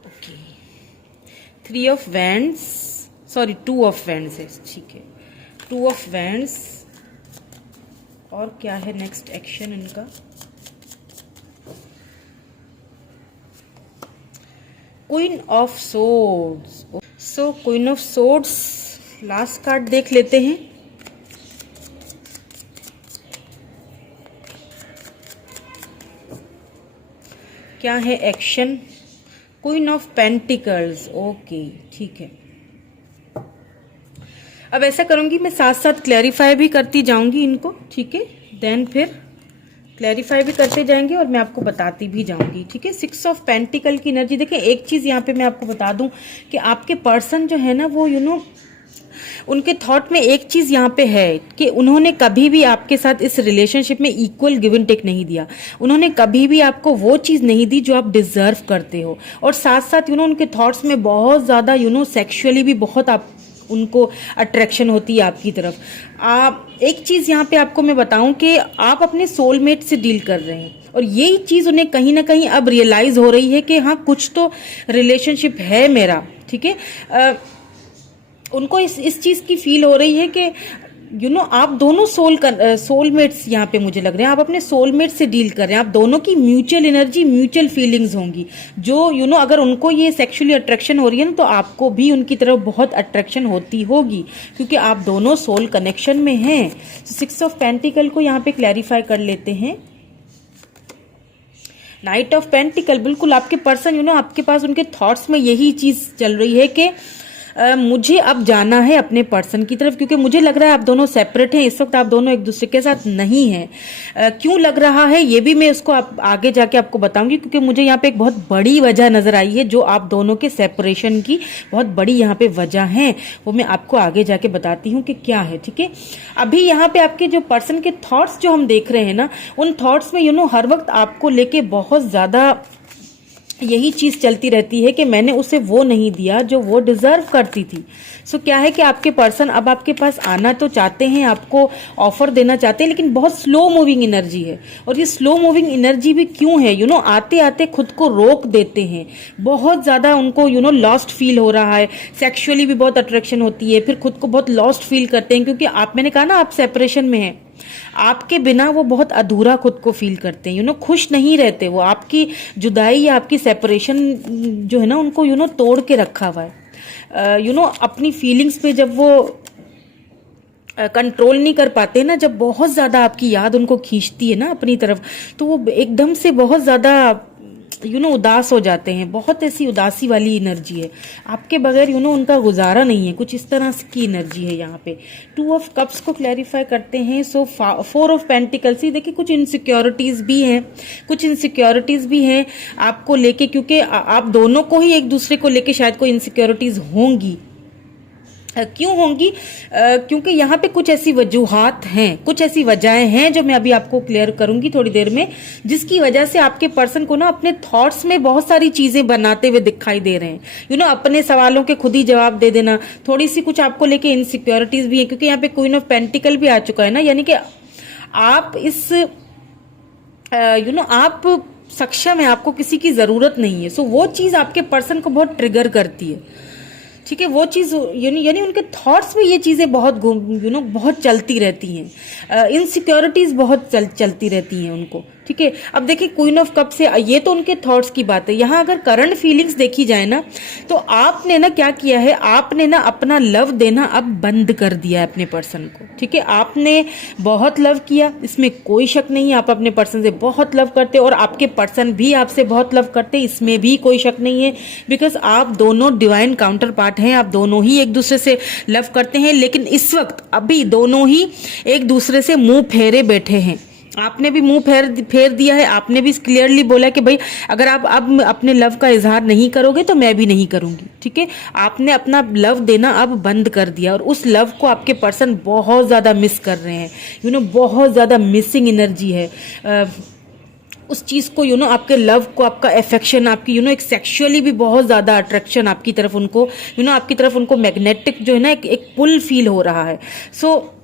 Okay, 3 of wands, sorry 2 of wands है। ठीक है, 2 ऑफ वैंड्स। और क्या है नेक्स्ट एक्शन इनका? Queen of swords. Queen of swords, last card देख लेते हैं। क्या है action? Queen of pentacles. Okay, ठीक है। अब ऐसा करूंगी, मैं साथ साथ क्लैरिफाई भी करती जाऊंगी इनको। ठीक है, देन फिर क्लैरिफाई भी करते जाएंगे और मैं आपको बताती भी जाऊंगी। ठीक है, 6 ऑफ पेंटिकल की एनर्जी। देखिए, एक चीज यहाँ पे मैं आपको बता दूं कि आपके पर्सन जो है ना, वो उनके थॉट में एक चीज यहाँ पे है कि उन्होंने कभी भी आपके साथ इस रिलेशनशिप में इक्वल गिव एंड टेक नहीं दिया। उन्होंने कभी भी आपको वो चीज नहीं दी जो आप डिजर्व करते हो। और साथ साथ उनके थॉट्स में बहुत ज्यादा सेक्सुअली भी बहुत आप उनको अट्रैक्शन होती है आपकी तरफ। आप एक चीज यहाँ पे आपको मैं बताऊं कि आप अपने सोलमेट से डील कर रहे हैं और यही चीज उन्हें कहीं ना कहीं अब रियलाइज हो रही है कि हाँ कुछ तो रिलेशनशिप है मेरा, ठीक है। उनको इस चीज की फील हो रही है कि आप दोनों सोलमेट्स यहाँ पे मुझे लग रहे हैं, आप अपने सोलमेट से डील कर रहे हैं। आप दोनों की म्यूचुअल एनर्जी, म्यूचुअल फीलिंग्स होंगी जो अगर उनको ये सेक्सुअली अट्रैक्शन हो रही है ना, तो आपको भी उनकी तरफ बहुत अट्रैक्शन होती होगी क्योंकि आप दोनों सोल कनेक्शन में हैं। तो 6 ऑफ पेंटिकल को यहाँ पे क्लैरिफाई कर लेते हैं। नाइट ऑफ पेंटिकल, बिल्कुल आपके पर्सन आपके पास उनके थॉट्स में यही चीज चल रही है कि मुझे अब जाना है अपने पर्सन की तरफ, क्योंकि मुझे लग रहा है आप दोनों सेपरेट हैं इस वक्त, आप दोनों एक दूसरे के साथ नहीं हैं। क्यों लग रहा है ये भी मैं उसको आगे जाके आपको बताऊंगी, क्योंकि मुझे यहाँ पे एक बहुत बड़ी वजह नजर आई है जो आप दोनों के सेपरेशन की बहुत बड़ी यहाँ पे वजह है, वो मैं आपको आगे जाके बताती हूँ कि क्या है, ठीक है। अभी यहाँ पे आपके जो पर्सन के थॉट्स जो हम देख रहे हैं ना, उन थॉट्स में हर वक्त आपको लेके बहुत ज्यादा यही चीज चलती रहती है कि मैंने उसे वो नहीं दिया जो वो डिजर्व करती थी। सो क्या है कि आपके पर्सन अब आपके पास आना तो चाहते हैं, आपको ऑफर देना चाहते हैं, लेकिन बहुत स्लो मूविंग एनर्जी है। और ये स्लो मूविंग एनर्जी भी क्यों है, आते आते खुद को रोक देते हैं। बहुत ज्यादा उनको लॉस्ट फील हो रहा है, सेक्सुअली भी बहुत अट्रैक्शन होती है, फिर खुद को बहुत लॉस्ट फील करते हैं क्योंकि मैंने कहा ना आप सेपरेशन में हैं। आपके बिना वो बहुत अधूरा खुद को फील करते हैं, खुश नहीं रहते। वो आपकी जुदाई या आपकी सेपरेशन जो है ना, उनको तोड़ के रखा हुआ है। अपनी फीलिंग्स पे जब वो कंट्रोल नहीं कर पाते ना, जब बहुत ज्यादा आपकी याद उनको खींचती है ना अपनी तरफ, तो वो एकदम से बहुत ज्यादा उदास हो जाते हैं। बहुत ऐसी उदासी वाली एनर्जी है, आपके बगैर उनका गुजारा नहीं है, कुछ इस तरह की एनर्जी है यहाँ पे। 2 ऑफ कप्स को क्लैरिफाई करते हैं। सो 4 ऑफ पेंटिकल्स, देखिए कुछ इनसिक्योरिटीज भी हैं आपको लेके, क्योंकि आप दोनों को ही एक दूसरे को लेके शायद कोई इनसिक्योरिटीज होंगी। क्यों होंगी? क्योंकि यहाँ पे कुछ ऐसी वजूहात हैं, कुछ ऐसी वजहें हैं जो मैं अभी आपको क्लियर करूंगी थोड़ी देर में, जिसकी वजह से आपके पर्सन को ना अपने थॉट्स में बहुत सारी चीजें बनाते हुए दिखाई दे रहे हैं। अपने सवालों के खुद ही जवाब दे देना, थोड़ी सी कुछ आपको लेके इनसिक्योरिटीज भी है, क्योंकि यहाँ पे क्वीन ऑफ पेंटिकल भी आ चुका है ना, यानी कि आप आप सक्षम है, आपको किसी की जरूरत नहीं है। सो वो चीज आपके पर्सन को बहुत ट्रिगर करती है, ठीक है। वो चीज यानी उनके थॉट्स में ये चीजें बहुत बहुत चलती रहती हैं, इनसिक्योरिटीज बहुत चलती रहती हैं उनको, ठीक है। अब देखिए क्वीन ऑफ कप से ये तो उनके थॉट्स की बात है। यहाँ अगर करंट फीलिंग्स देखी जाए ना, तो आपने ना क्या किया है, आपने ना अपना लव देना अब बंद कर दिया है अपने पर्सन को, ठीक है। आपने बहुत लव किया, इसमें कोई शक नहीं है, आप अपने पर्सन से बहुत लव करते और आपके पर्सन भी आपसे बहुत लव करते, इसमें भी कोई शक नहीं है, बिकॉज आप दोनों डिवाइन काउंटर पार्ट हैं, आप दोनों ही एक दूसरे से लव करते हैं। लेकिन इस वक्त अभी दोनों ही एक दूसरे से मुंह फेरे बैठे हैं। आपने भी मुंह फेर दिया है, आपने भी क्लियरली बोला कि भाई अगर आप अब अपने लव का इजहार नहीं करोगे तो मैं भी नहीं करूंगी, ठीक है। आपने अपना लव देना अब बंद कर दिया और उस लव को आपके पर्सन बहुत ज्यादा मिस कर रहे हैं। बहुत ज्यादा मिसिंग एनर्जी है उस चीज को, आपके लव को, आपका अफेक्शन, आपकी एक सेक्सुअली भी बहुत ज्यादा अट्रैक्शन आपकी तरफ उनको, आपकी तरफ उनको मैग्नेटिक जो है ना एक पुल फील हो रहा है। सो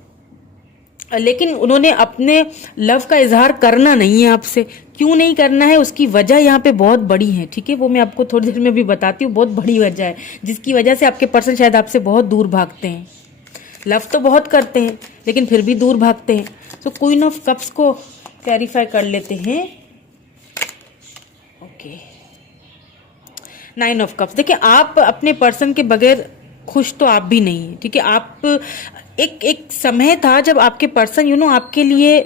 लेकिन उन्होंने अपने लव का इजहार करना नहीं है आपसे। क्यों नहीं करना है, उसकी वजह यहाँ पे बहुत बड़ी है, ठीक है। वो मैं आपको थोड़ी देर में भी बताती हूँ, बहुत बड़ी वजह है जिसकी वजह से आपके पर्सन शायद आपसे बहुत दूर भागते हैं। लव तो बहुत करते हैं लेकिन फिर भी दूर भागते हैं। तो क्वीन ऑफ कप्स को क्लैरिफाई कर लेते हैं। Okay, 9 of cups. देखिए आप अपने पर्सन के बगैर खुश तो आप भी नहीं है, ठीक है। आप एक समय था जब आपके पर्सन आपके लिए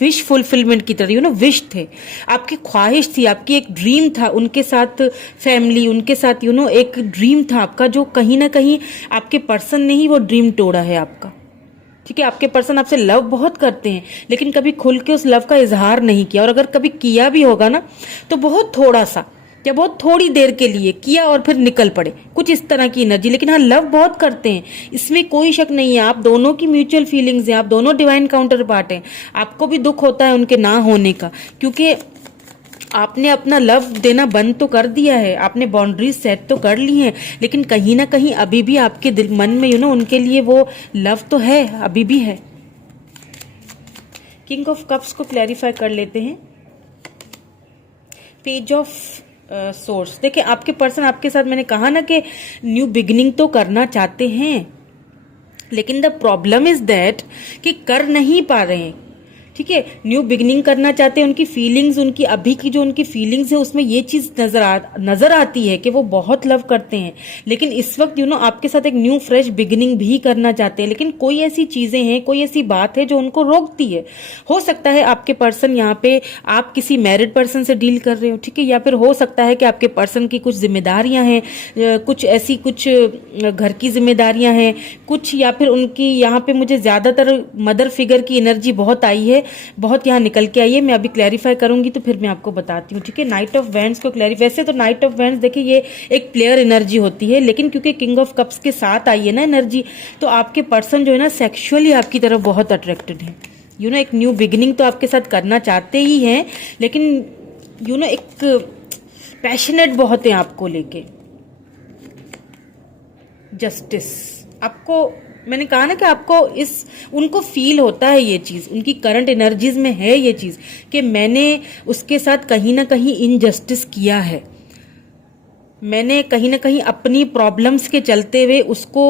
विश फुलफिलमेंट की तरह विश थे, आपकी ख्वाहिश थी, आपकी एक ड्रीम था उनके साथ फैमिली, उनके साथ एक ड्रीम था आपका, जो कहीं ना कहीं आपके पर्सन ने ही वो ड्रीम तोड़ा है आपका, ठीक है। आपके पर्सन आपसे लव बहुत करते हैं लेकिन कभी खुल के उस लव का इजहार नहीं किया, और अगर कभी किया भी होगा ना तो बहुत थोड़ा सा, या बहुत थोड़ी देर के लिए किया और फिर निकल पड़े, कुछ इस तरह की एनर्जी। लेकिन हाँ, लव बहुत करते हैं, इसमें कोई शक नहीं है। आप दोनों की म्यूचुअल फीलिंग्स हैं, आप दोनों डिवाइन काउंटर पार्ट हैं। आपको भी दुख होता है उनके ना होने का, क्योंकि आपने अपना लव देना बंद तो कर दिया है, आपने बाउंड्रीज सेट तो कर ली हैं, लेकिन कहीं ना कहीं अभी भी आपके दिल मन में उनके लिए वो लव तो है, अभी भी है। किंग ऑफ कप्स को क्लैरिफाई कर लेते हैं। पेज ऑफ सोर्स, देखिए आपके पर्सन आपके साथ, मैंने कहा ना कि न्यू बिगिनिंग तो करना चाहते हैं, लेकिन द प्रॉब्लम इज दैट कि कर नहीं पा रहे हैं। ठीक है, न्यू बिगिनिंग करना चाहते हैं, उनकी फीलिंग्स, उनकी अभी की जो उनकी फीलिंग्स है उसमें ये चीज नजर आती है कि वो बहुत लव करते हैं, लेकिन इस वक्त आपके साथ एक न्यू फ्रेश बिगिनिंग भी करना चाहते हैं, लेकिन कोई ऐसी चीजें हैं, कोई ऐसी बात है जो उनको रोकती है। हो सकता है आपके पर्सन यहाँ पे आप किसी मैरिड पर्सन से डील कर रहे हो, ठीक है, या फिर हो सकता है कि आपके पर्सन की कुछ जिम्मेदारियां हैं, कुछ ऐसी कुछ घर की जिम्मेदारियां हैं कुछ, या फिर उनकी यहाँ पे मुझे ज्यादातर मदर फिगर की एनर्जी बहुत आई है, बहुत यहाँ निकल के आई है। मैं अभी क्लैरिफाई करूंगी तो फिर मैं आपको बताती हूँ। ठीक है, नाइट ऑफ वैंड्स को वैसे तो नाइट ऑफ वैंड्स देखिए ये एक प्लेयर एनर्जी होती है, लेकिन क्योंकि किंग ऑफ कप्स के साथ आई है ना एनर्जी, तो आपके पर्सन जो है ना सेक्सुअली आपकी तरफ बहुत अट्रैक्टेड है। एक न्यू बिगिनिंग तो आपके साथ करना चाहते ही हैं, लेकिन एक पैशनेट बहुत है आपको लेके। जस्टिस, आपको मैंने कहा ना कि आपको उनको फील होता है ये चीज, उनकी करंट एनर्जीज में है ये चीज कि मैंने उसके साथ कहीं ना कहीं इनजस्टिस किया है, मैंने कहीं ना कहीं अपनी प्रॉब्लम्स के चलते हुए उसको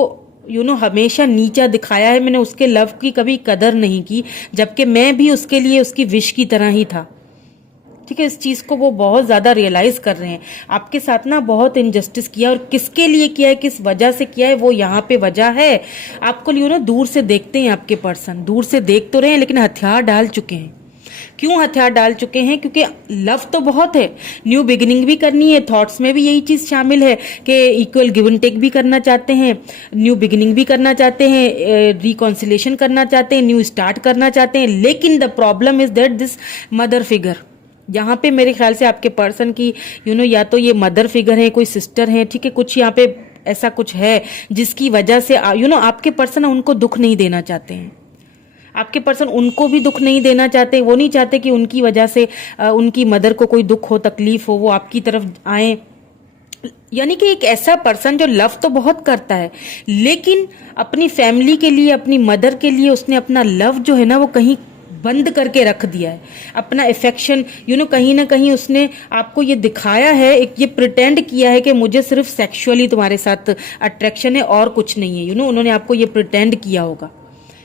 हमेशा नीचा दिखाया है, मैंने उसके लव की कभी कदर नहीं की, जबकि मैं भी उसके लिए उसकी विश की तरह ही था। ठीक है, इस चीज को वो बहुत ज्यादा रियलाइज कर रहे हैं। आपके साथ ना बहुत इनजस्टिस किया, और किसके लिए किया है, किस वजह से किया है, वो यहाँ पे वजह है। आपको दूर से देखते हैं आपके पर्सन, दूर से देख तो रहे हैं, लेकिन हथियार डाल चुके हैं। क्यों हथियार डाल चुके हैं? क्योंकि लव तो बहुत है, न्यू बिगिनिंग भी करनी है, थॉट्स में भी यही चीज शामिल है कि इक्वल गिव एंड टेक भी करना चाहते हैं, न्यू बिगिनिंग भी करना चाहते हैं, रिकॉन्सिलेशन करना चाहते हैं, न्यू स्टार्ट करना चाहते हैं। लेकिन the problem is that this mother figure, यहाँ पे मेरे ख्याल से आपके पर्सन की या तो ये मदर फिगर है, कोई सिस्टर है, ठीक है, कुछ यहाँ पे ऐसा कुछ है जिसकी वजह से आपके पर्सन उनको दुख नहीं देना चाहते हैं। आपके पर्सन उनको भी दुख नहीं देना चाहते, वो नहीं चाहते कि उनकी वजह से उनकी मदर को कोई दुख हो, तकलीफ हो, वो आपकी तरफ आए। यानी कि एक ऐसा पर्सन जो लव तो बहुत करता है, लेकिन अपनी फैमिली के लिए, अपनी मदर के लिए उसने अपना लव जो है ना वो कहीं बंद करके रख दिया है, अपना इफेक्शन कहीं ना कहीं उसने आपको ये दिखाया है, एक ये प्रिटेंड किया है कि मुझे सिर्फ सेक्सुअली तुम्हारे साथ अट्रैक्शन है और कुछ नहीं है। उन्होंने आपको ये प्रिटेंड किया होगा,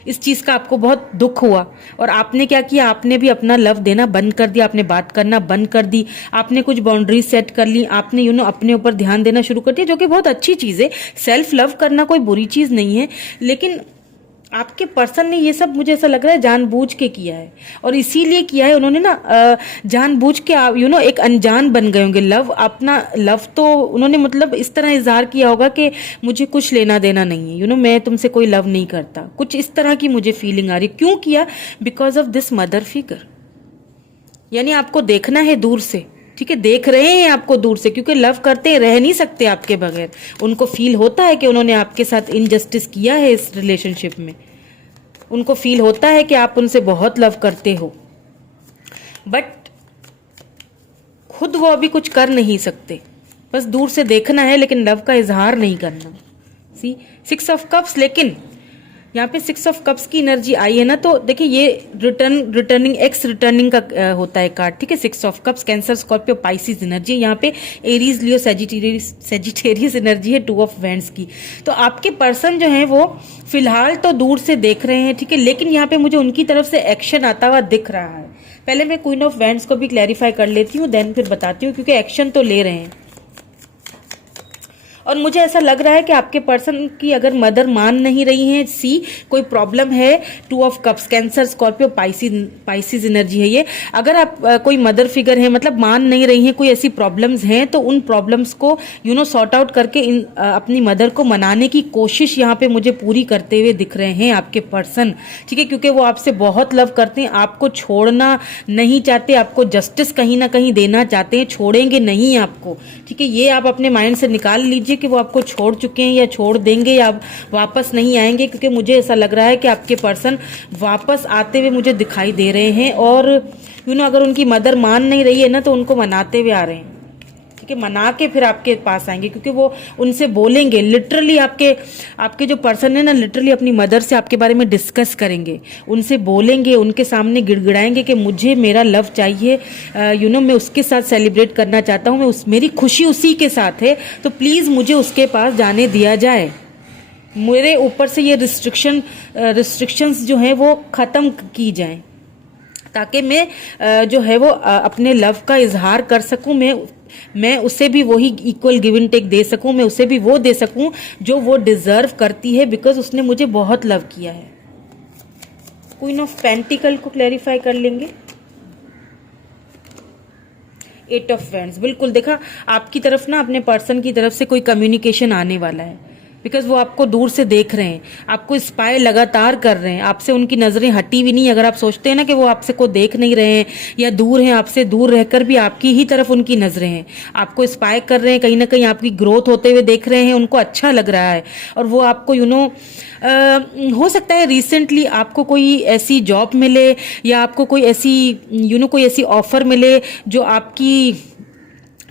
इस चीज का आपको बहुत दुख हुआ, और आपने क्या किया, आपने भी अपना लव देना बंद कर दिया, आपने बात करना बंद कर दी, आपने कुछ बाउंड्रीज सेट कर ली, आपने अपने ऊपर ध्यान देना शुरू कर दिया, जो कि बहुत अच्छी चीज है। सेल्फ लव करना कोई बुरी चीज नहीं है, लेकिन आपके पर्सन ने ये सब, मुझे ऐसा लग रहा है, जानबूझ के किया है, और इसीलिए किया है उन्होंने ना, जानबूझ के एक अनजान बन गए होंगे। अपना लव तो उन्होंने मतलब इस तरह इजहार किया होगा कि मुझे कुछ लेना देना नहीं है, मैं तुमसे कोई लव नहीं करता, कुछ इस तरह की मुझे फीलिंग आ रही। क्यों किया? Because of this mother figure. यानी आपको देखना है दूर से, ठीक है, देख रहे हैं आपको दूर से, क्योंकि लव करते हैं, रह नहीं सकते आपके बगैर। उनको फील होता है कि उन्होंने आपके साथ इनजस्टिस किया है इस रिलेशनशिप में, उनको फील होता है कि आप उनसे बहुत लव करते हो, बट खुद वो अभी कुछ कर नहीं सकते, बस दूर से देखना है, लेकिन लव का इजहार नहीं करना। सी 6 ऑफ कप्स, लेकिन यहाँ पे 6 ऑफ कप्स की एनर्जी आई है ना, तो देखिए ये रिटर्निंग का होता है कार्ड, ठीक है। 6 of cups cancer, Scorpio, Pisces energy, यहाँ पे एरीज, लियो, सेजिटेरियस एनर्जी है 2 ऑफ वैंड्स की। तो आपके पर्सन जो है वो फिलहाल तो दूर से देख रहे हैं, ठीक है, लेकिन यहाँ पे मुझे उनकी तरफ से एक्शन आता हुआ दिख रहा है। पहले मैं क्वीन ऑफ वैंड्स को भी क्लैरिफाई कर लेती हूँ, देन फिर बताती हूँ, क्योंकि एक्शन तो ले रहे हैं। और मुझे ऐसा लग रहा है कि आपके पर्सन की अगर मदर मान नहीं रही है, सी कोई प्रॉब्लम है, 2 of cups, cancer, Scorpio, Pisces energy है ये। अगर आप कोई मदर फिगर है, मतलब मान नहीं रही है, कोई ऐसी प्रॉब्लम्स हैं, तो उन प्रॉब्लम्स को सॉर्ट आउट करके अपनी मदर को मनाने की कोशिश यहाँ पे मुझे पूरी करते हुए दिख रहे हैं आपके पर्सन, ठीक है, क्योंकि वो आपसे बहुत लव करते हैं, आपको छोड़ना नहीं चाहते, आपको जस्टिस कहीं ना कहीं देना चाहते हैं, छोड़ेंगे नहीं आपको, ठीक है। ये आप अपने माइंड से निकाल लीजिए कि वो आपको छोड़ चुके हैं या छोड़ देंगे या वापस नहीं आएंगे, क्योंकि मुझे ऐसा लग रहा है कि आपके पर्सन वापस आते हुए मुझे दिखाई दे रहे हैं। और अगर उनकी मदर मान नहीं रही है ना, तो उनको मनाते हुए आ रहे हैं, ठीक है, मना के फिर आपके पास आएंगे, क्योंकि वो उनसे बोलेंगे लिटरली, आपके जो पर्सन है ना, लिटरली अपनी मदर से आपके बारे में डिस्कस करेंगे, उनसे बोलेंगे, उनके सामने गिड़गिड़ाएंगे कि मुझे मेरा लव चाहिए, मैं उसके साथ सेलिब्रेट करना चाहता हूँ, मेरी खुशी उसी के साथ है, तो प्लीज़ मुझे उसके पास जाने दिया जाए, मेरे ऊपर से ये रिस्ट्रिक्शंस जो हैं वो ख़त्म की जाएं, ताकि मैं जो है वो अपने लव का इजहार कर सकूं, मैं उसे भी वही इक्वल गिव एंड टेक दे सकूं, मैं उसे भी वो दे सकूं जो वो डिजर्व करती है, बिकॉज उसने मुझे बहुत लव किया है। क्वीन ऑफ पेंटिकल को क्लैरिफाई कर लेंगे। 8 ऑफ वैंड्स, बिल्कुल देखा, आपकी तरफ ना, अपने पर्सन की तरफ से कोई कम्युनिकेशन आने वाला है, बिकॉज वो आपको दूर से देख रहे हैं, आपको स्पाई लगातार कर रहे हैं, आपसे उनकी नजरें हटी भी नहीं। अगर आप सोचते हैं ना कि वो आपसे को देख नहीं रहे हैं या दूर हैं, आपसे दूर रहकर भी आपकी ही तरफ उनकी नजरें हैं, आपको स्पाई कर रहे हैं, कहीं ना कहीं आपकी ग्रोथ होते हुए देख रहे हैं, उनको अच्छा लग रहा है। और वो आपको हो सकता है रिसेंटली आपको कोई ऐसी जॉब मिले या आपको कोई ऐसी कोई ऐसी ऑफर मिले जो आपकी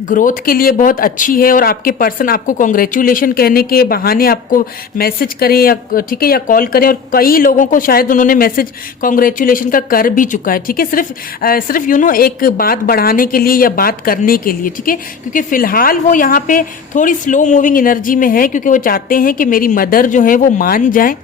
ग्रोथ के लिए बहुत अच्छी है, और आपके पर्सन आपको कॉन्ग्रेचुलेशन कहने के बहाने आपको मैसेज करें या ठीक है, या कॉल करें, और कई लोगों को शायद उन्होंने मैसेज कॉन्ग्रेचुलेशन का कर भी चुका है, ठीक है, सिर्फ एक बात बढ़ाने के लिए या बात करने के लिए, ठीक है, क्योंकि फिलहाल वो यहाँ पे थोड़ी स्लो मूविंग एनर्जी में है, क्योंकि वो चाहते हैं कि मेरी मदर जो है वो मान जाए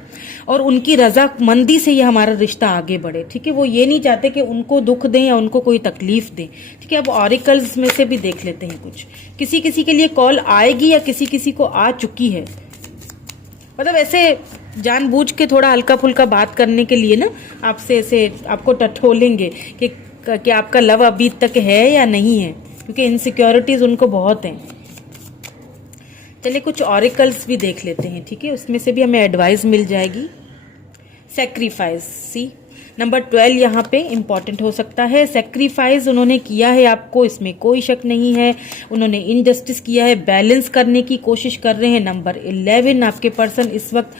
और उनकी रजामंदी से ये हमारा रिश्ता आगे बढ़े, ठीक है। वो ये नहीं चाहते कि उनको दुख दें या उनको कोई तकलीफ दें, ठीक है। अब ऑरिकल्स में से भी देख लेते हैं कुछ, किसी किसी के लिए कॉल आएगी या किसी किसी को आ चुकी है, मतलब ऐसे जानबूझ के थोड़ा हल्का फुल्का बात करने के लिए ना आपसे ऐसे आपको टटोलेंगे कि आपका लव अभी तक है या नहीं है, क्योंकि इनसिक्योरिटीज उनको बहुत हैं। चलिए कुछ ऑरिकल्स भी देख लेते हैं, ठीक है, उसमें से भी हमें एडवाइस मिल जाएगी। सेक्रीफाइस, सी नंबर 12 यहाँ पे इंपॉर्टेंट हो सकता है। सेक्रीफाइस उन्होंने किया है आपको, इसमें कोई शक नहीं है, उन्होंने इनजस्टिस किया है, बैलेंस करने की कोशिश कर रहे हैं। नंबर 11 आपके पर्सन इस वक्त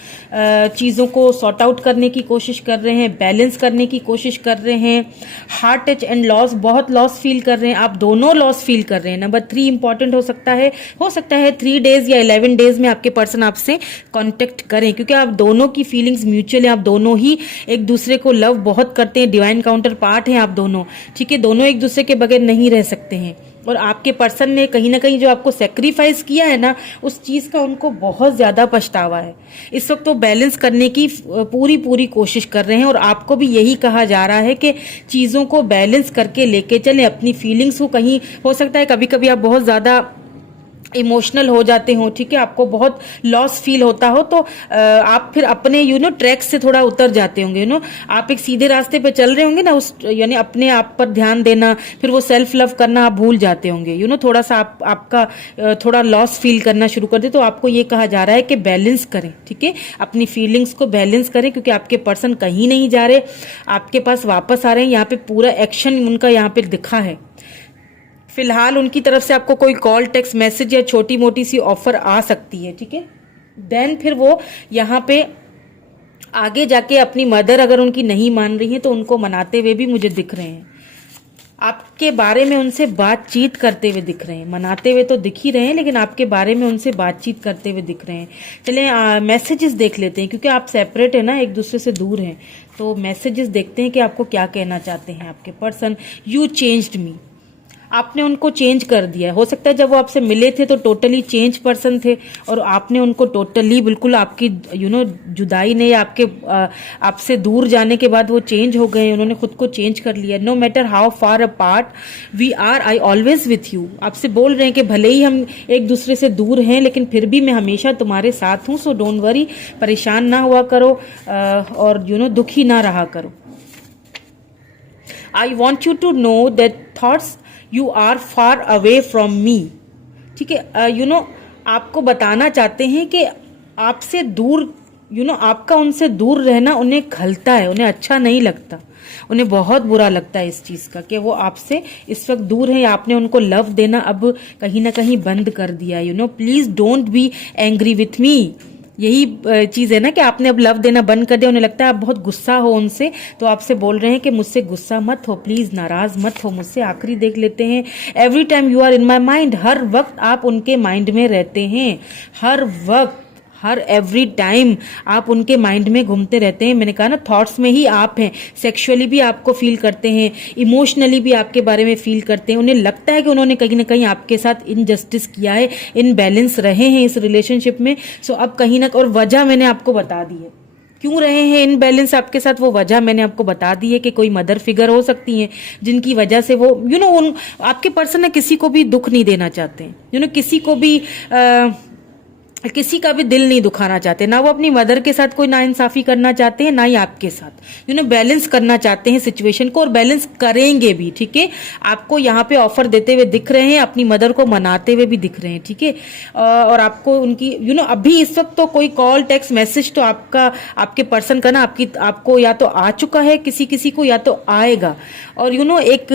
चीज़ों को सॉर्ट आउट करने की कोशिश कर रहे हैं, बैलेंस करने की कोशिश कर रहे हैं। हार्ट टच एंड लॉस, बहुत लॉस फील कर रहे हैं, आप दोनों लॉस फील कर रहे हैं। नंबर 3 इंपॉर्टेंट हो सकता है 3 डेज या 11 डेज में आपके पर्सन आपसे कॉन्टेक्ट करें, क्योंकि आप दोनों की फीलिंग्स म्यूचुअल है, आप दोनों ही एक दूसरे को लव बहुत करते हैं, डिवाइन काउंटर पार्ट हैं आप दोनों, ठीक है, दोनों एक दूसरे के बगैर नहीं रह सकते हैं। और आपके पर्सन ने कहीं ना कहीं जो आपको सेक्रीफाइस किया है ना, उस चीज़ का उनको बहुत ज़्यादा पछतावा है। इस वक्त वो बैलेंस करने की पूरी कोशिश कर रहे हैं, और आपको भी यही कहा जा रहा है कि चीज़ों को बैलेंस करके लेके चलें, अपनी फीलिंग्स को। कहीं हो सकता है कभी कभी आप बहुत ज़्यादा इमोशनल हो जाते हो, ठीक है, आपको बहुत लॉस फील होता हो, तो आप फिर अपने ट्रैक से थोड़ा उतर जाते होंगे। आप एक सीधे रास्ते पे चल रहे होंगे ना, उस अपने आप पर ध्यान देना, फिर वो सेल्फ लव करना आप भूल जाते होंगे। थोड़ा सा आपका थोड़ा लॉस फील करना शुरू कर दे, तो आपको ये कहा जा रहा है कि बैलेंस करें, ठीक है, अपनी फीलिंग्स को बैलेंस करें, क्योंकि आपके पर्सन कहीं नहीं जा रहे, आपके पास वापस आ रहे हैं। यहाँ पे पूरा एक्शन उनका यहाँ पे दिखा है। फिलहाल उनकी तरफ से आपको कोई कॉल, टेक्स्ट मैसेज या छोटी मोटी सी ऑफर आ सकती है, ठीक है। देन फिर वो यहाँ पे आगे जाके अपनी मदर अगर उनकी नहीं मान रही है तो उनको मनाते हुए भी मुझे दिख रहे हैं, आपके बारे में उनसे बातचीत करते हुए दिख रहे हैं। मनाते हुए तो दिख ही रहे हैं, लेकिन आपके बारे में उनसे बातचीत करते हुए दिख रहे हैं। चलिए मैसेजेस देख लेते हैं, क्योंकि आप सेपरेट है ना, एक दूसरे से दूर हैं, तो मैसेजेस देखते हैं कि आपको क्या कहना चाहते हैं आपके पर्सन। यू चेंज्ड मी, आपने उनको चेंज कर दिया है। हो सकता है जब वो आपसे मिले थे तो टोटली चेंज पर्सन थे, और आपने उनको टोटली बिल्कुल आपकी जुदाई ने या आपसे दूर जाने के बाद वो चेंज हो गए, उन्होंने खुद को चेंज कर लिया। No matter how far apart we are, I always with you. आपसे बोल रहे हैं कि भले ही हम एक दूसरे से दूर हैं लेकिन फिर भी मैं हमेशा तुम्हारे साथ हूँ। सो डोंट वरी, परेशान ना हुआ करो और दुखी ना रहा करो। I want you to know that thoughts you are far away from me. ठीक है, आपको बताना चाहते हैं कि आपसे दूर, आपका उनसे दूर रहना उन्हें खलता है, उन्हें अच्छा नहीं लगता, उन्हें बहुत बुरा लगता है इस चीज़ का कि वो आपसे इस वक्त दूर है। आपने उनको लव देना अब कहीं ना कहीं बंद कर दिया। Please don't be angry with me. यही चीज़ है ना कि आपने अब लव देना बंद कर दिया, उन्हें लगता है आप बहुत गुस्सा हो उनसे, तो आपसे बोल रहे हैं कि मुझसे गुस्सा मत हो, प्लीज़ नाराज़ मत हो मुझसे। आखिरी देख लेते हैं। Every time you are in my mind, हर वक्त आप उनके माइंड में रहते हैं, हर वक्त, हर एवरी टाइम आप उनके माइंड में घूमते रहते हैं। मैंने कहा ना, थॉट्स में ही आप हैं। सेक्सुअली भी आपको फील करते हैं, इमोशनली भी आपके बारे में फील करते हैं। उन्हें लगता है कि उन्होंने कहीं ना कहीं आपके साथ इनजस्टिस किया है, इनबैलेंस रहे हैं इस रिलेशनशिप में। सो अब कहीं ना, और वजह मैंने आपको बता दी है क्यों रहे हैं इनबैलेंस आपके साथ, वो वजह मैंने आपको बता दी है कि कोई मदर फिगर हो सकती हैं जिनकी वजह से वो उन आपके पर्सन ना किसी को भी दुख नहीं देना चाहते हैं, किसी का भी दिल नहीं दुखाना चाहते। ना वो अपनी मदर के साथ कोई नाइंसाफी करना चाहते हैं, ना ही आपके साथ। बैलेंस करना चाहते हैं सिचुएशन को, और बैलेंस करेंगे भी। ठीक है, आपको यहाँ पे ऑफर देते हुए दिख रहे हैं, अपनी मदर को मनाते हुए भी दिख रहे हैं। ठीक है, और आपको उनकी अभी इस वक्त तो कोई कॉल टेक्स्ट मैसेज तो आपके पर्सन का ना आपको या तो आ चुका है किसी को, या तो आएगा। और एक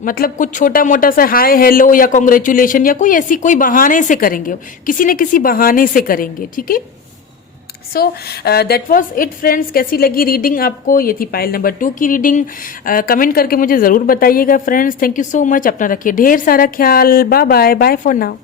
मतलब कुछ छोटा मोटा सा हाय हेलो या कॉन्ग्रेचुलेशन या कोई बहाने से करेंगे, किसी न किसी बहाने से करेंगे। ठीक है, so that was it friends. कैसी लगी रीडिंग आपको? ये थी पाइल नंबर 2 की रीडिंग। कमेंट करके मुझे ज़रूर बताइएगा friends. Thank you so much. अपना रखिए ढेर सारा ख्याल। Bye bye, bye for now.